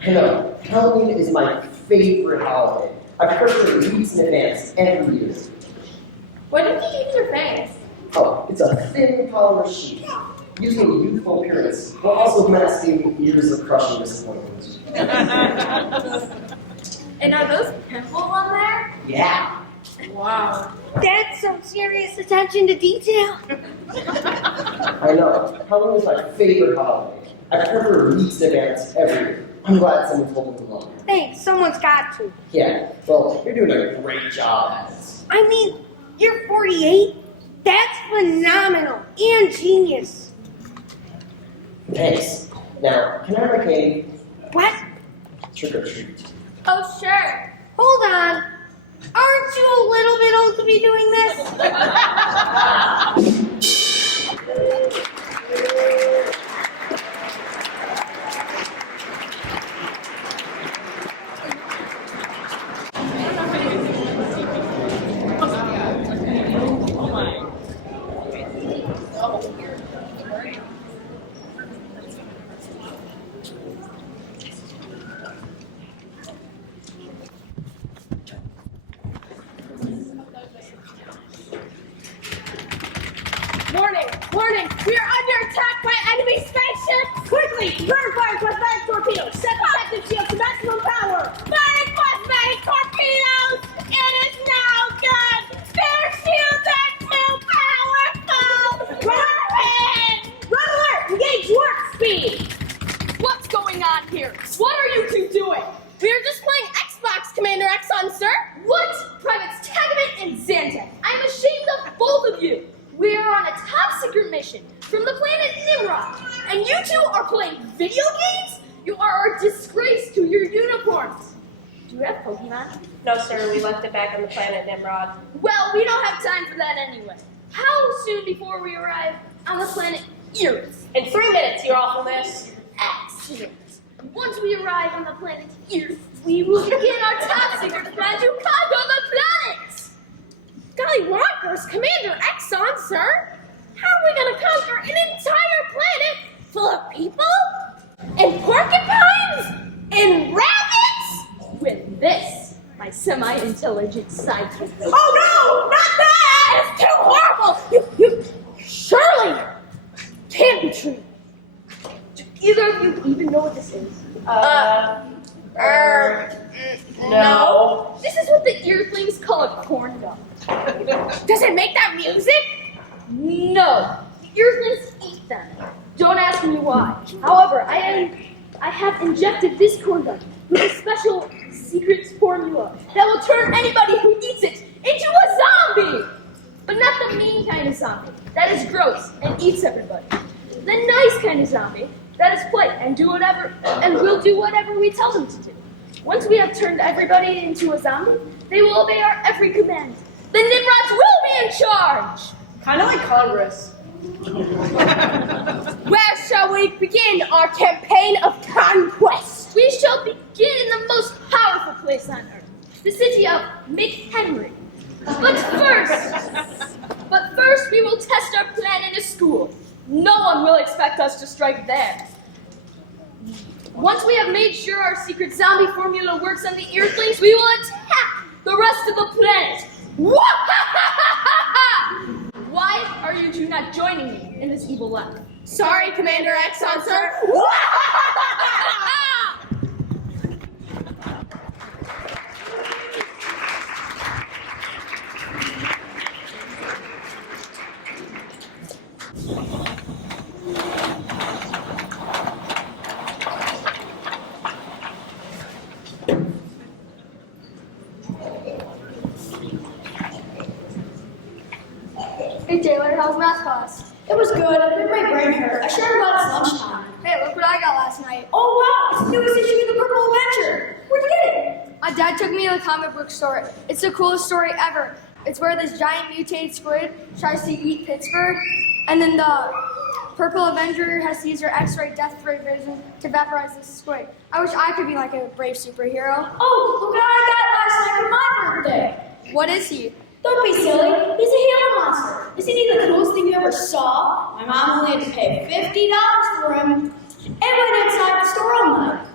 I know. Halloween is my favorite holiday. I've heard for weeks in advance every year. What did you use your fangs? Oh, it's a thin polymer sheet, using a youthful appearance, while also masking years of crushing disappointment. And are those pimples on there? Yeah. Wow. That's some serious attention to detail. I know. Halloween is my favorite holiday. I've heard for weeks in advance every year. I'm glad someone told me along. Thanks, someone's got to. Yeah, well, you're doing a great job at this. I mean, you're 48? That's phenomenal and genius. Thanks. Now, can I have a candy? What? Trick or treat. Oh, sure. Hold on. Aren't you a little bit old to be doing this? Warning! Warning! We are under attack by enemy spaceships! Quickly! Burn fire plasmatic torpedoes! Set protective shield to maximum power! Firing plasmatic torpedoes! It is now good! Their shields are too powerful! Run! Run alert! Engage warp speed! What's going on here? What are you two doing? We are just playing Xbox, Commander Exxon, sir! What? Privates Tagamet and Xantec, I am ashamed of both of you! We are on a top secret mission from the planet Nimrod, and you two are playing video games? You are a disgrace to your uniforms. Do you have Pokemon? No, sir, we left it back on the planet Nimrod. Well, we don't have time for that anyway. How soon before we arrive on the planet Eris? In 3 minutes, your awfulness. Excellent. Once we arrive on the planet Eris, we will begin our top secret plan to conquer the planet! Golly Rockers, Commander Exxon, sir! How are we gonna conquer an entire planet full of people? And porcupines? And rabbits? With this, my semi-intelligent sidekick. Oh no! Not that! It's too horrible! You surely can't be true. Do either of you even know what this is? No. This is what the earthlings call a corn dog. Does it make that music? No. The earthlings eat them. Don't ask me why. However, I have injected this corn dog with a special secret formula that will turn anybody who eats it into a zombie. But not the mean kind of zombie that is gross and eats everybody. The nice kind of zombie that is polite and will do whatever we tell them to do. Once we have turned everybody into a zombie, they will obey our every command. The Nimrods will be in charge! Kind of like Congress. Where shall we begin our campaign of conquest? We shall begin in the most powerful place on earth, the city of McHenry. But first we will test our plan in a school. No one will expect us to strike there. Once we have made sure our secret zombie formula works on the Earthlings, we will attack the rest of the planet. Why are you two not joining me in this evil life? Sorry, Commander Exxon, sir. Taylor. How's math class? It was good. It made my brain hurt. I sure glad it's lunchtime. Hey, look what I got last night. Oh wow, it's the newest issue of the Purple Adventure. Where'd you get it? My dad took me to the comic book store. It's the coolest story ever. It's where this giant mutated squid tries to eat Pittsburgh, and then the Purple Avenger has to use her X-ray death ray vision to vaporize this squid. I wish I could be like a brave superhero. Oh, look what I got last night for my birthday. What is he? Don't be silly. He's a Gila monster. Isn't he the coolest thing you ever saw? My mom only had to pay $50 for him and went inside the store all night.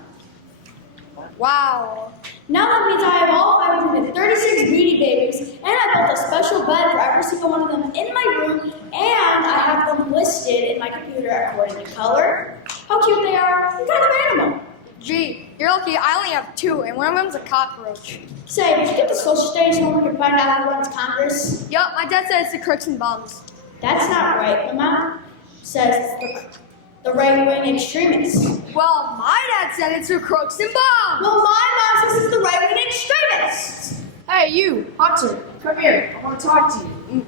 Wow. Now that means I have all 536 Beanie Babies, and I built a special bed for every single one of them in my room, and I have them listed in my computer according to color, how cute they are, and kind of animal. Gee, you're lucky. I only have 2, and one of them's a cockroach. Say, did you get the social studies homework and find out who runs Congress? Yup, my dad said it's the crooks and bums. That's not right. My mom says it's the right-wing extremists. Well, my dad said it's the crooks and bums. Well, my mom says it's the right-wing extremists. Hey, you, Hunter, come here. I want to talk to you.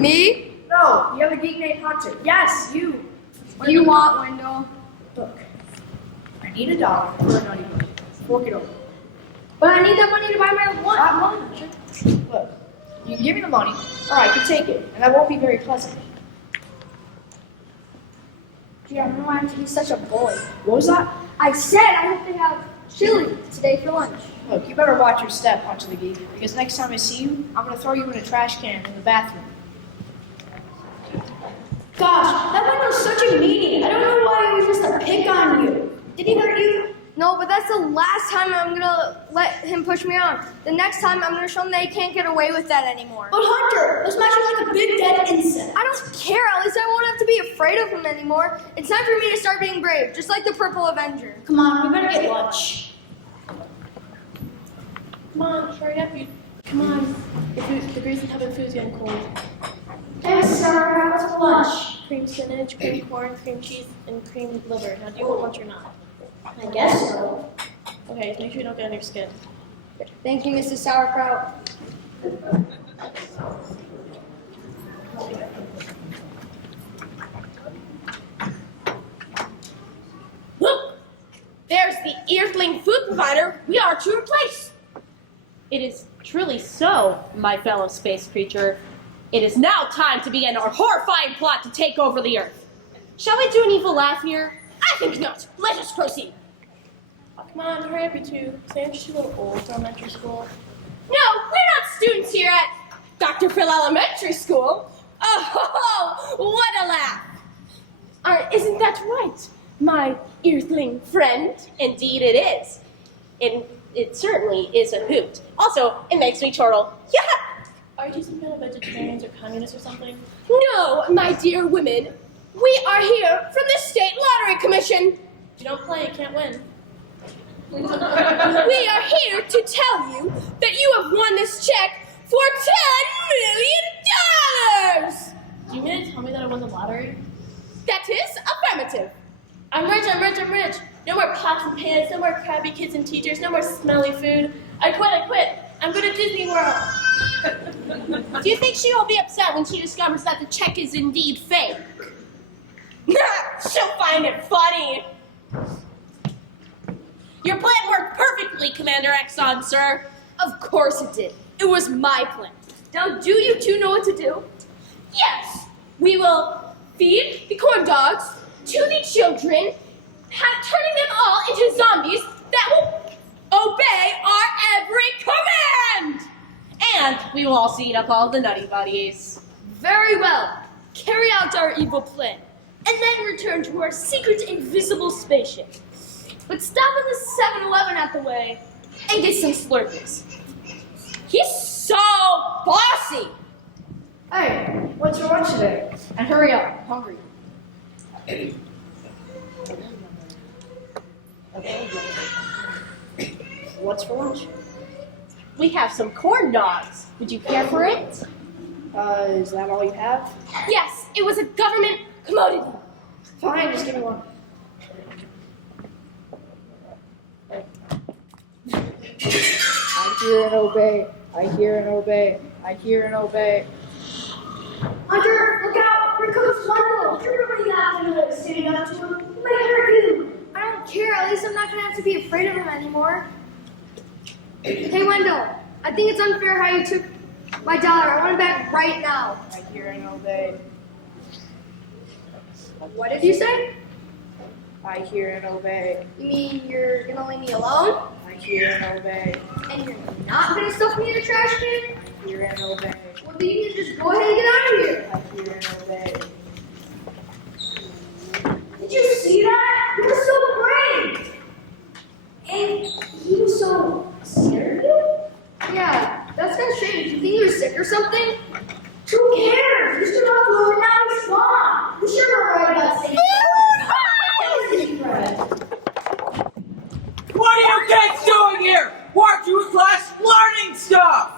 Me? No, you have a geek named Hunter. Yes, you. What do you want, Wendell? Look, I need $1 for a nutty buddy. Fork it over. But I need that money to buy my lunch. Look, you can give me the money, or I can take it, and that won't be very pleasant. Gee, I don't want to be such a bully. What was that? I said I hope they have chili today for lunch. Look, you better watch your step, Hunter the Geek, because next time I see you, I'm going to throw you in a trash can in the bathroom. Gosh, that Wendell's such a meanie. I don't know why he was just to pick on you. Did he hurt you? No, but that's the last time I'm gonna let him push me on. The next time I'm gonna show him that he can't get away with that anymore. But Hunter, he'll smash you like a big dead insect. I don't care. At least I won't have to be afraid of him anymore. It's time for me to start being brave, just like the Purple Avenger. Come on, we better get lunch. Come on, hurry up, you. Come on. The Grayson Heaven food's getting cold. Hey, Mrs. Starr, what's for lunch? Cream spinach, cream corn, cream cheese, and cream liver. Now, do you want lunch or not? I guess so. Okay, make sure you don't get on your skin. Thank you, Mrs. Sauerkraut. Look! There's the Earthling food provider we are to replace. It is truly so, my fellow space creature. It is now time to begin our horrifying plot to take over the Earth. Shall we do an evil laugh here? I think not. Let us proceed. Come on, hurry up, you two. So I'm just a little old for elementary school. No, we're not students here at Dr. Phil Elementary School. Oh, what a laugh. Isn't that right, my Earthling friend? Indeed it is. And it certainly is a hoot. Also, it makes me chortle. Yeah! Are you some kind of vegetarians or communists or something? No, my dear women. We are here from the State Lottery Commission. If you don't play, you can't win. We are here to tell you that you have won this check for $10 million! Do you mean to tell me that I won the lottery? That is affirmative. I'm rich, I'm rich, I'm rich. No more pots and pans, no more crabby kids and teachers, no more smelly food. I quit. I'm going to Disney World. Do you think she will be upset when she discovers that the check is indeed fake? She'll find it funny. Your plan worked perfectly, Commander Exxon, sir. Of course it did. It was my plan. Now, do you two know what to do? Yes. We will feed the corn dogs to the children, turning them all into zombies that will obey our every command. And we will also eat up all the nutty buddies. Very well. Carry out our evil plan, and then return to our secret invisible spaceship. But stop at the 7-Eleven at the way and get some Slurpees. He's so bossy. Hey, what's for lunch today? And hurry up, I'm hungry. What's for lunch? We have some corn dogs. Would you care for it? Is that all you have? Yes, it was a government commodity. Fine, just give me one. I hear and obey. I hear and obey. I hear and obey. Hunter, literally not going to stand up to him. He might hurt you. I don't care. At least I'm not gonna have to be afraid of him anymore. Hey, Wendell. I think it's unfair how you took my dollar. I want it back right now. I hear and obey. What did you say? I hear and obey. You mean you're gonna leave me alone? I hear and obey. And you're not gonna stuff me in a trash can? I hear and obey. Well, then you can just go ahead and get out of here. I hear and obey. Did you see that? He was so brave. And he was so scared of you? Yeah, that's kind of strange. You think he was sick or something? Who cares? You should have over now he's gone. You should have worried about saying What are you kids doing here? Why aren't you in class learning stuff?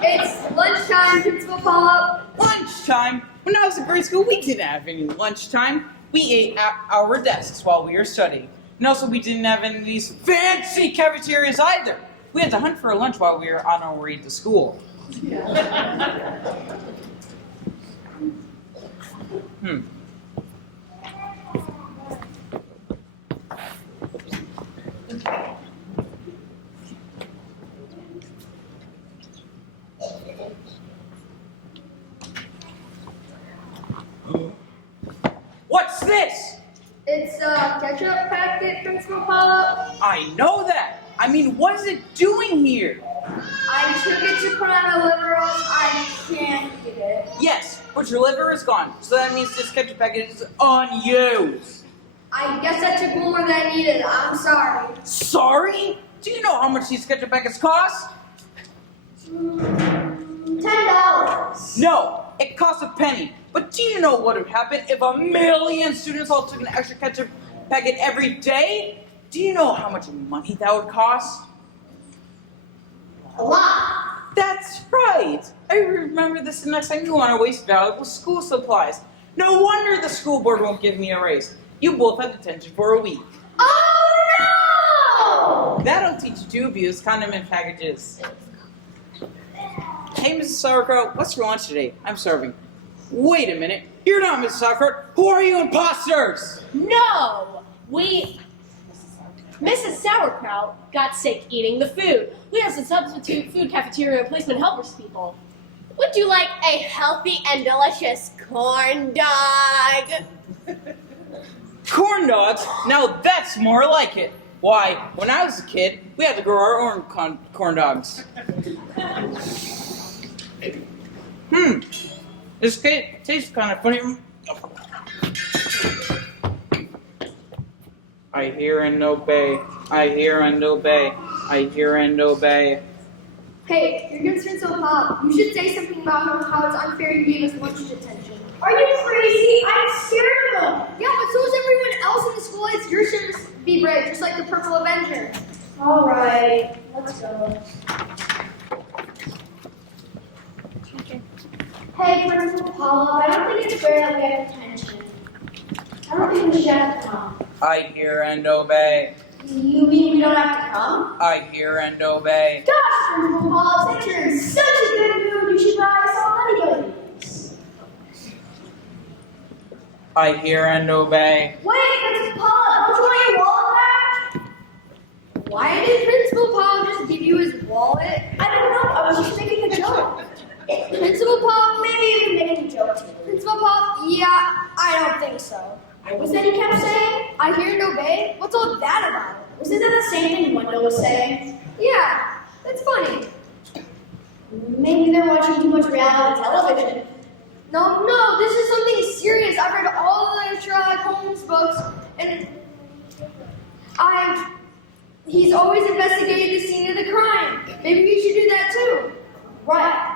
It's lunchtime, Principal Paula. Lunchtime? When I was in grade school, we didn't have any lunchtime. We ate at our desks while we were studying. And also, we didn't have any of these fancy cafeterias either. We had to hunt for a lunch while we were on our way to school. What's this? It's a ketchup packet, Principal Paula. I know that. I mean, what is it doing here? I took it to put on the liver, else I can't get it. Yes, but your liver is gone, so that means this ketchup packet is unused. I guess I took more than I needed. I'm sorry. Sorry? Do you know how much these ketchup packets cost? $10. No, it costs a penny. But do you know what would happen if 1,000,000 students all took an extra ketchup packet every day? Do you know how much money that would cost? A lot. That's right. I remember this the next time you want to waste valuable school supplies. No wonder the school board won't give me a raise. You both have detention for a week. Oh no! That'll teach you to abuse condiment packages. Hey, Mrs. Sauerkraut, what's for lunch today? I'm serving. Wait a minute. You're not Mrs. Sauerkraut. Who are you imposters? No! Mrs. Sauerkraut got sick eating the food. We have some substitute food cafeteria replacement helpers people. Would you like a healthy and delicious corn dog? Corn dogs? Now that's more like it. Why, when I was a kid, we had to grow our own corn dogs. This tastes kind of funny. I hear and obey. I hear and obey. I hear and obey. Hey, you're gonna turn so hot. You should say something about how it's unfair you gave us lunch detention. Are you crazy? I'm scared of him. Yeah, but so is everyone else in the school. It's your turn to be brave, just like the Purple Avenger. All right, let's go. Hey, Principal Paula, I don't think it's fair that we have detention. I don't think we should have to come. I hear and obey. You mean we don't have to come? I hear and obey. Gosh, Principal Paula, since you're in such a good mood, you should buy us all honey goodies. I hear and obey. Wait, Principal Paula, don't you want your wallet back? Why did Principal Paul just give you his wallet? I don't know, I was just making a joke. Principal Paul, Maybe you can make a joke too. Principal Paul, yeah, I don't think so. What was that he kept saying? I hear and obey? What's all that about? Wasn't that the same thing Wendell was saying? Yeah, that's funny. Maybe they're watching too much reality television. No, this is something serious. I've read all the Sherlock Holmes books, and he's always investigated the scene of the crime. Maybe we should do that too. Right.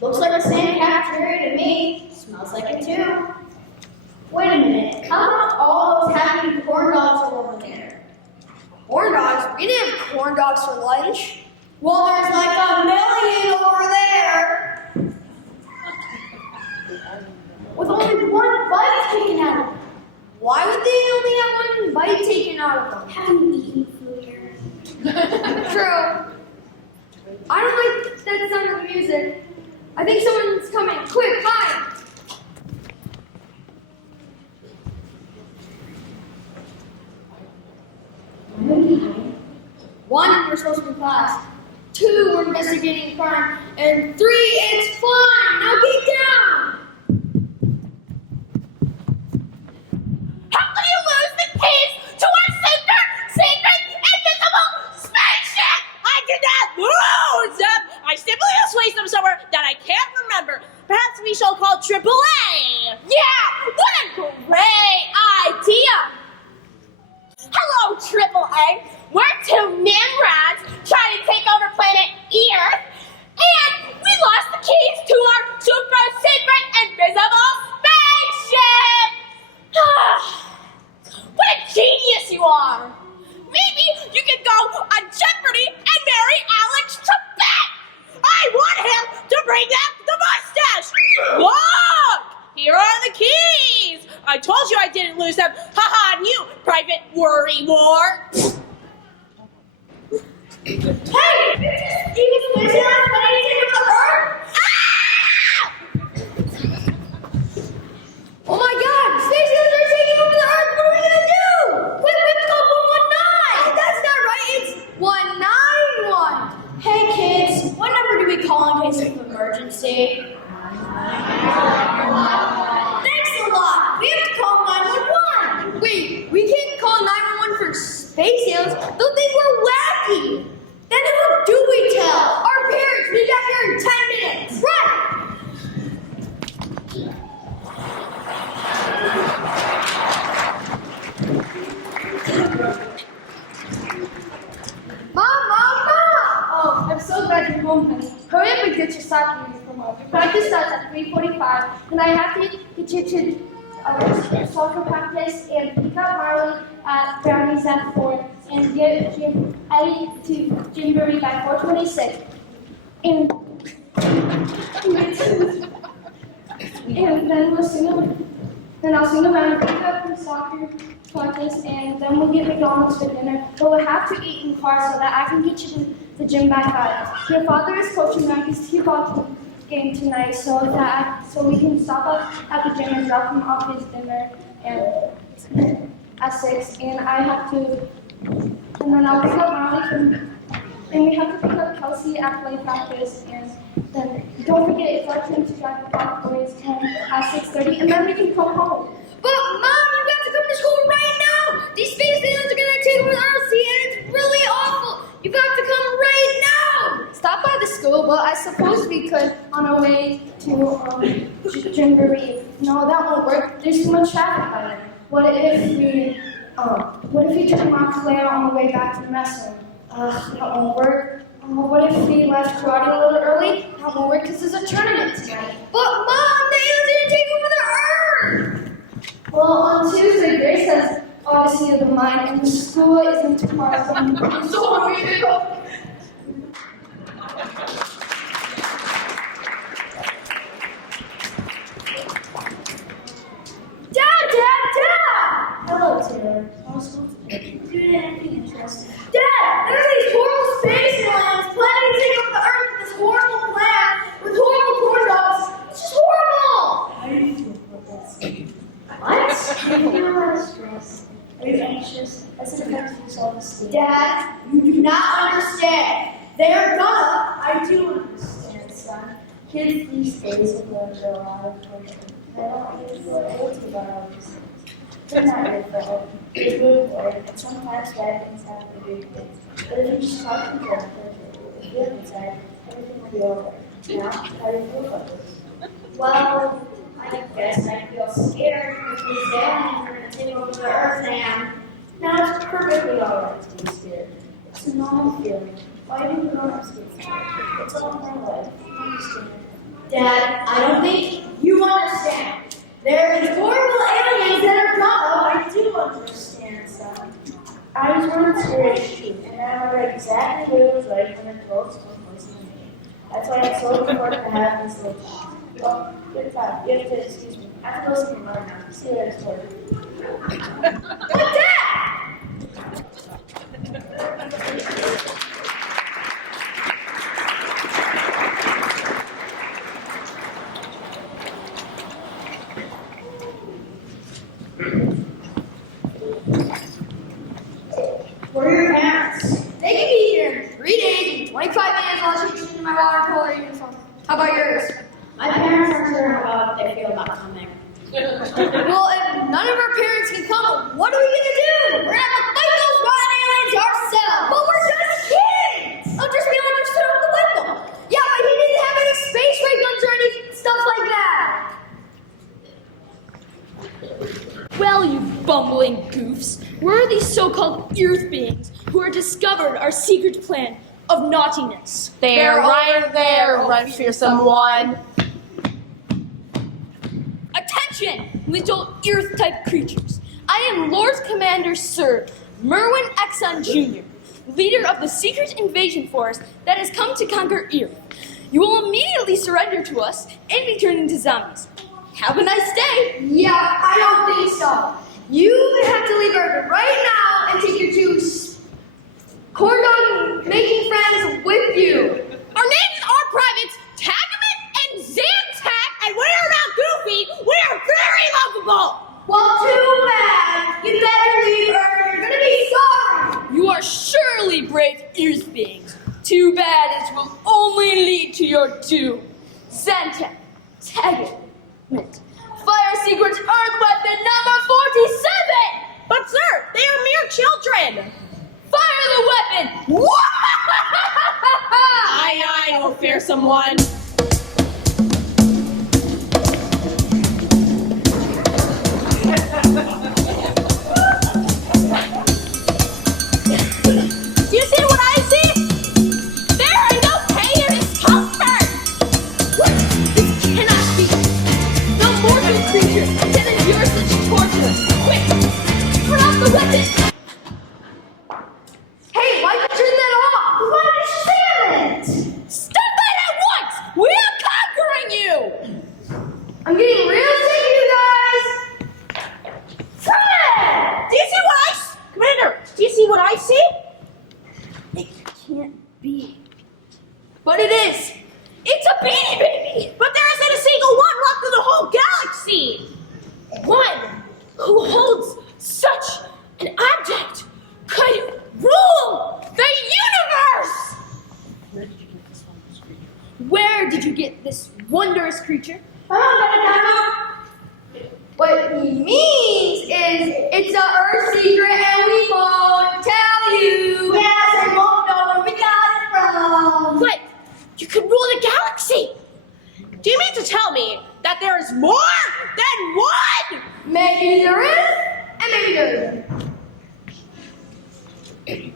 Looks like the same cafeteria to me. Smells like it too. Wait a minute. How about all those happy corn dogs are over there? Corn dogs? We didn't have corn dogs for lunch. Well, there's like 1,000,000 over there. With only one bite taken out of them. Why would they only have one bite taken out of them? Haven't you eaten food here? True. I don't like that sound of the music. I think someone's coming. Quick, hide! One, we're supposed to be in class. Two, we're investigating crime. And three, it's fun! Now get down! How can you lose the keys to our secret, invisible spaceship? I did not lose them. I simply misplaced them somewhere that I can't remember. Perhaps we shall call AAA. Yeah, what a great idea. Hello, AAA. We're two Nimrods trying to take over planet Earth, and we lost the keys to our super secret invisible spaceship. What a genius you are! Maybe you can go on Jeopardy and marry Alex Trebek! I want him to bring back the mustache! Look! Here are the keys! I told you I didn't lose them! Haha, and you, Private Worrywart! Hey! Even Spaceland planning to take over Earth? Oh my god! Space aliens are taking over the Earth! What are we gonna do? Quick, let's call 119! That's not right, it's 191! Hey kids, what number do we call in case of emergency? Thanks a lot. We have to call 911. Wait, we can't call 911 for space aliens? Those things were wacky! Then who do we tell? Our parents! We got here in 10 minutes! Run! Mom! Oh, I'm so glad you're home, honey. Hurry up and get your soccer uniform on. Your practice starts at 3:45, and I have to get you to soccer practice and pick up Marley at Brownies at 4, and get Eddie to Gymboree by 4:26. And then we'll sing. Then I'll sing around, pick up the soccer practice, and then we'll get McDonald's for dinner. But we'll have to eat in the car so that I can get you to the gym by 5. Your father is coaching Yankees T-ball game tonight, so we can stop up at the gym and drop him off his dinner and at 6. And I have to, and then I'll pick up Molly and we have to pick up Kelsey at play practice. And then don't forget, it's our turn to drive the Park Boys home at 6:30, and then we can come home. But Mom, you got to come to school right now! These space aliens are gonna take over the Earth, see, and it's really awful! You got to come right now! Stop by the school, but I suppose we could on our way to Gymboree. No, that won't work. There's too much traffic by there. What if we took Montclair on the way back to the mess room? That won't work. What if we left karate a little early? That won't work because there's a tournament tonight. But Mom, the aliens are gonna take over the Earth! Well, on Tuesday, Grace has Odyssey of the Mind, and the school isn't tomorrow. I'm so hungry. Dad! Hello, Taylor. How's school today? Doing anything interesting? Dad, there's these horrible space aliens planning to take over the Earth with this horrible plan with horrible corn dogs. It's just horrible! How do you feel about this? What? You feel a lot of stress. Are you anxious? As it affects your self-esteem? Dad, you do not understand. They're gonna. I do understand, son. Kids these days are going through a lot of torture. I don't really feel guilty about all these things. They're not your fault. They're good for it, and sometimes bad things happen to good kids. But if you just talk to them, if you feel inside, everything will be over. Now, how do you feel about this? Well, I guess I feel scared because these aliens are gonna take over the Earth, and Now, it's perfectly alright to be scared. It's a normal feeling. Why do grown-ups get scared? It's all my life. I understand. Dad, I don't think you understand. There is horrible aliens that are gonna. I do understand, son. I was once raised and I know exactly what it was like when adults were listening to me. That's why it's so important to have this little talk. Well, good time. You have to excuse me. I have to go see my mother now. See you later. But Dad! Where are your parents? They can be here in 3 days and 25 minutes while I change into my water polo uniform. How about yours? My parents aren't sure how they feel about coming. Well, if none of our parents can come, what are we gonna do? We're gonna have to fight those rotten aliens ourselves. But we're just kids. I'll just be able to sit up the window. Yeah, but he didn't have any space ray guns or any stuff like that. Well, you bumbling goofs, where are these so-called Earth beings who have discovered our secret plan of naughtiness? They're right there, Run Fearsome One. Attention, little Earth-type creatures. I am Lord Commander Sir Merwin Exxon Jr., leader of the secret invasion force that has come to conquer Earth. You will immediately surrender to us and be turned into zombies. Have a nice day. Yeah, I don't think so. You have to leave Earth right now and take your two corn dog making friends with you. Our names are privates, Tagamet and Zantac, and we're not goofy. We're very lovable. Well, too bad. You better leave Earth or you're gonna be sorry. You are surely brave Earth beings. Too bad it will only lead to your doom. Zantac, Tagamet, fire secret Earth weapon number 47! But sir, they are mere children. Fire the weapon! Aye, oh fearsome one. Do you see what I see? There is no pain or discomfort! What? This cannot be! No mortal creature can endure such torture! Quick! Turn off the weapon! Hey, why'd you turn that off? We want to understand it. Stop that at once! We are conquering you! I'm getting real sick of you guys. Come Do you see what I see? Commander, do you see what I see? It can't be. But it is! It's a Beanie Baby! But there isn't a single one left in the whole galaxy. One who holds such an object could rule the universe! Where did you get this wondrous creature? What he means is it's a Earth secret and we won't tell you. Yes, we won't know where we got it from. But you could rule the galaxy! Do you mean to tell me that there is more than one? Maybe there is, and maybe there isn't.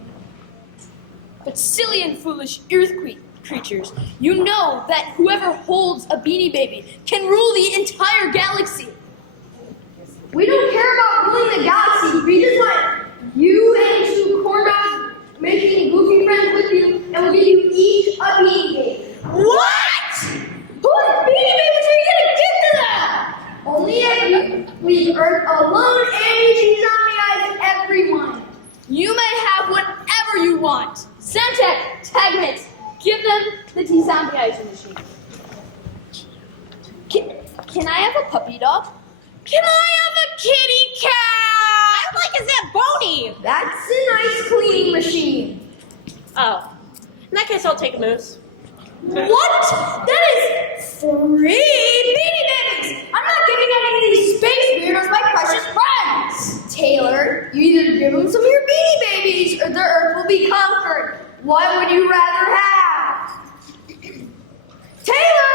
But silly and foolish earthquake creatures, you know that whoever holds a Beanie Baby can rule the entire galaxy. We don't care about ruling the galaxy. We just want you and two corn dog making goofy friends with you, and we'll give you each a Beanie Baby. What? Whose Beanie Babies are you gonna give to them? Only if you leave Earth alone and you choose zombie everyone. You may have whatever you want. Zantac, Tagamet, give them the de-zombieizing machine. Can I have a puppy dog? Can I have a kitty cat? I like a Zamboni. That's a nice cleaning machine. Oh, in that case, I'll take a moose. What? That is 3 Beanie Babies! I'm not giving any of these space weirdos my precious friends! Taylor, you either give them some of your Beanie Babies or the Earth will be conquered. What would you rather have? Taylor!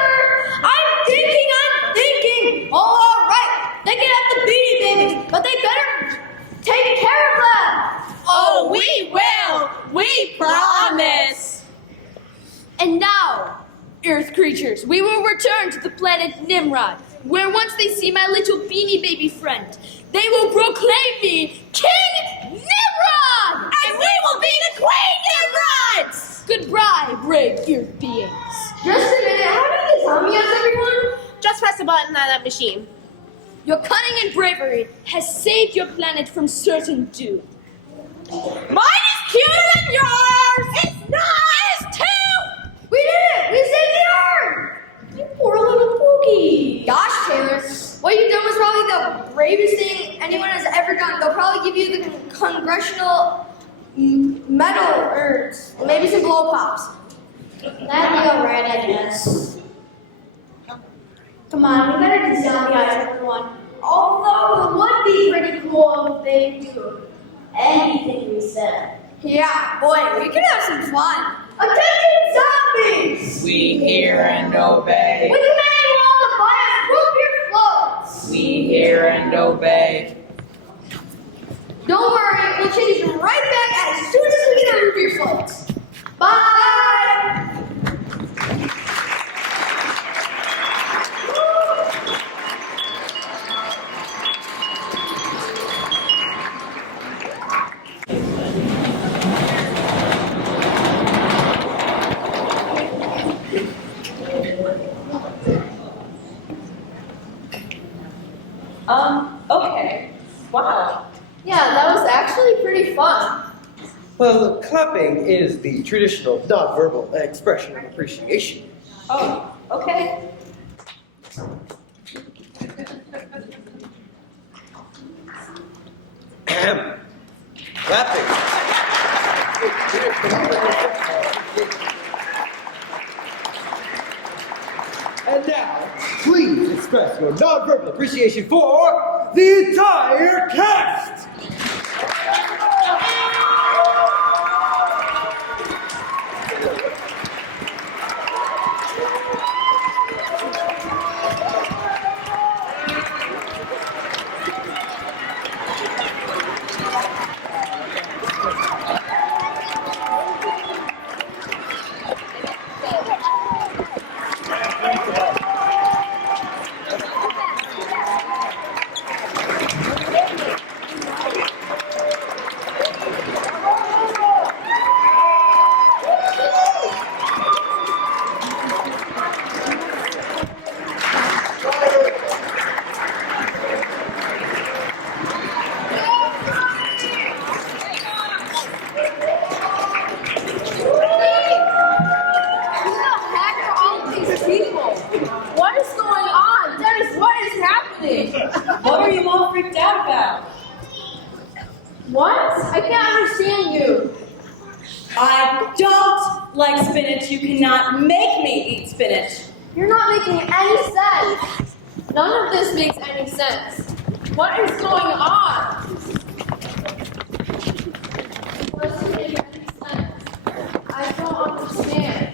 I'm thinking! All right, they can have the Beanie Babies, but they better take care of them! Oh, we will! We promise! And now, Earth creatures, we will return to the planet Nimrod, where once they see my little Beanie Baby friend, they will proclaim me King Nimrod! And we will be the Queen Nimrods! Goodbye, brave Earth beings. Just a minute, how do you tell me as everyone? Just press a button on that machine. Your cunning and bravery has saved your planet from certain doom. Mine is cuter than yours! It's not! It's 2! We did it! We saved the Earth! You poor little pookie. Gosh, Taylor, what you done was probably the bravest thing anyone has ever done. They'll probably give you the congressional medal or maybe some blow pops. That'd be alright, I guess. Come on, we better just down the eyes, everyone. Although it would be pretty cool if they do anything we said. Yeah, boy, we could have some fun. Attention zombies! We hear and obey. We demand you all to buy us root beer floats. We hear and obey. Don't worry, we'll change them right back as soon as we get our root beer floats. Bye! Okay. Wow. Yeah, that was actually pretty fun. Well, clapping is the traditional nonverbal expression of appreciation. Oh, okay. Clapping. And now, please express your nonverbal appreciation for the entire cast! What are you all freaked out about? What? I can't understand you. I don't like spinach. You cannot make me eat spinach. You're not making any sense. None of this makes any sense. What is going on? What doesn't make any sense? I don't understand.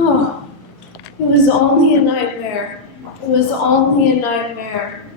Oh, it was only a nightmare. It was only a nightmare.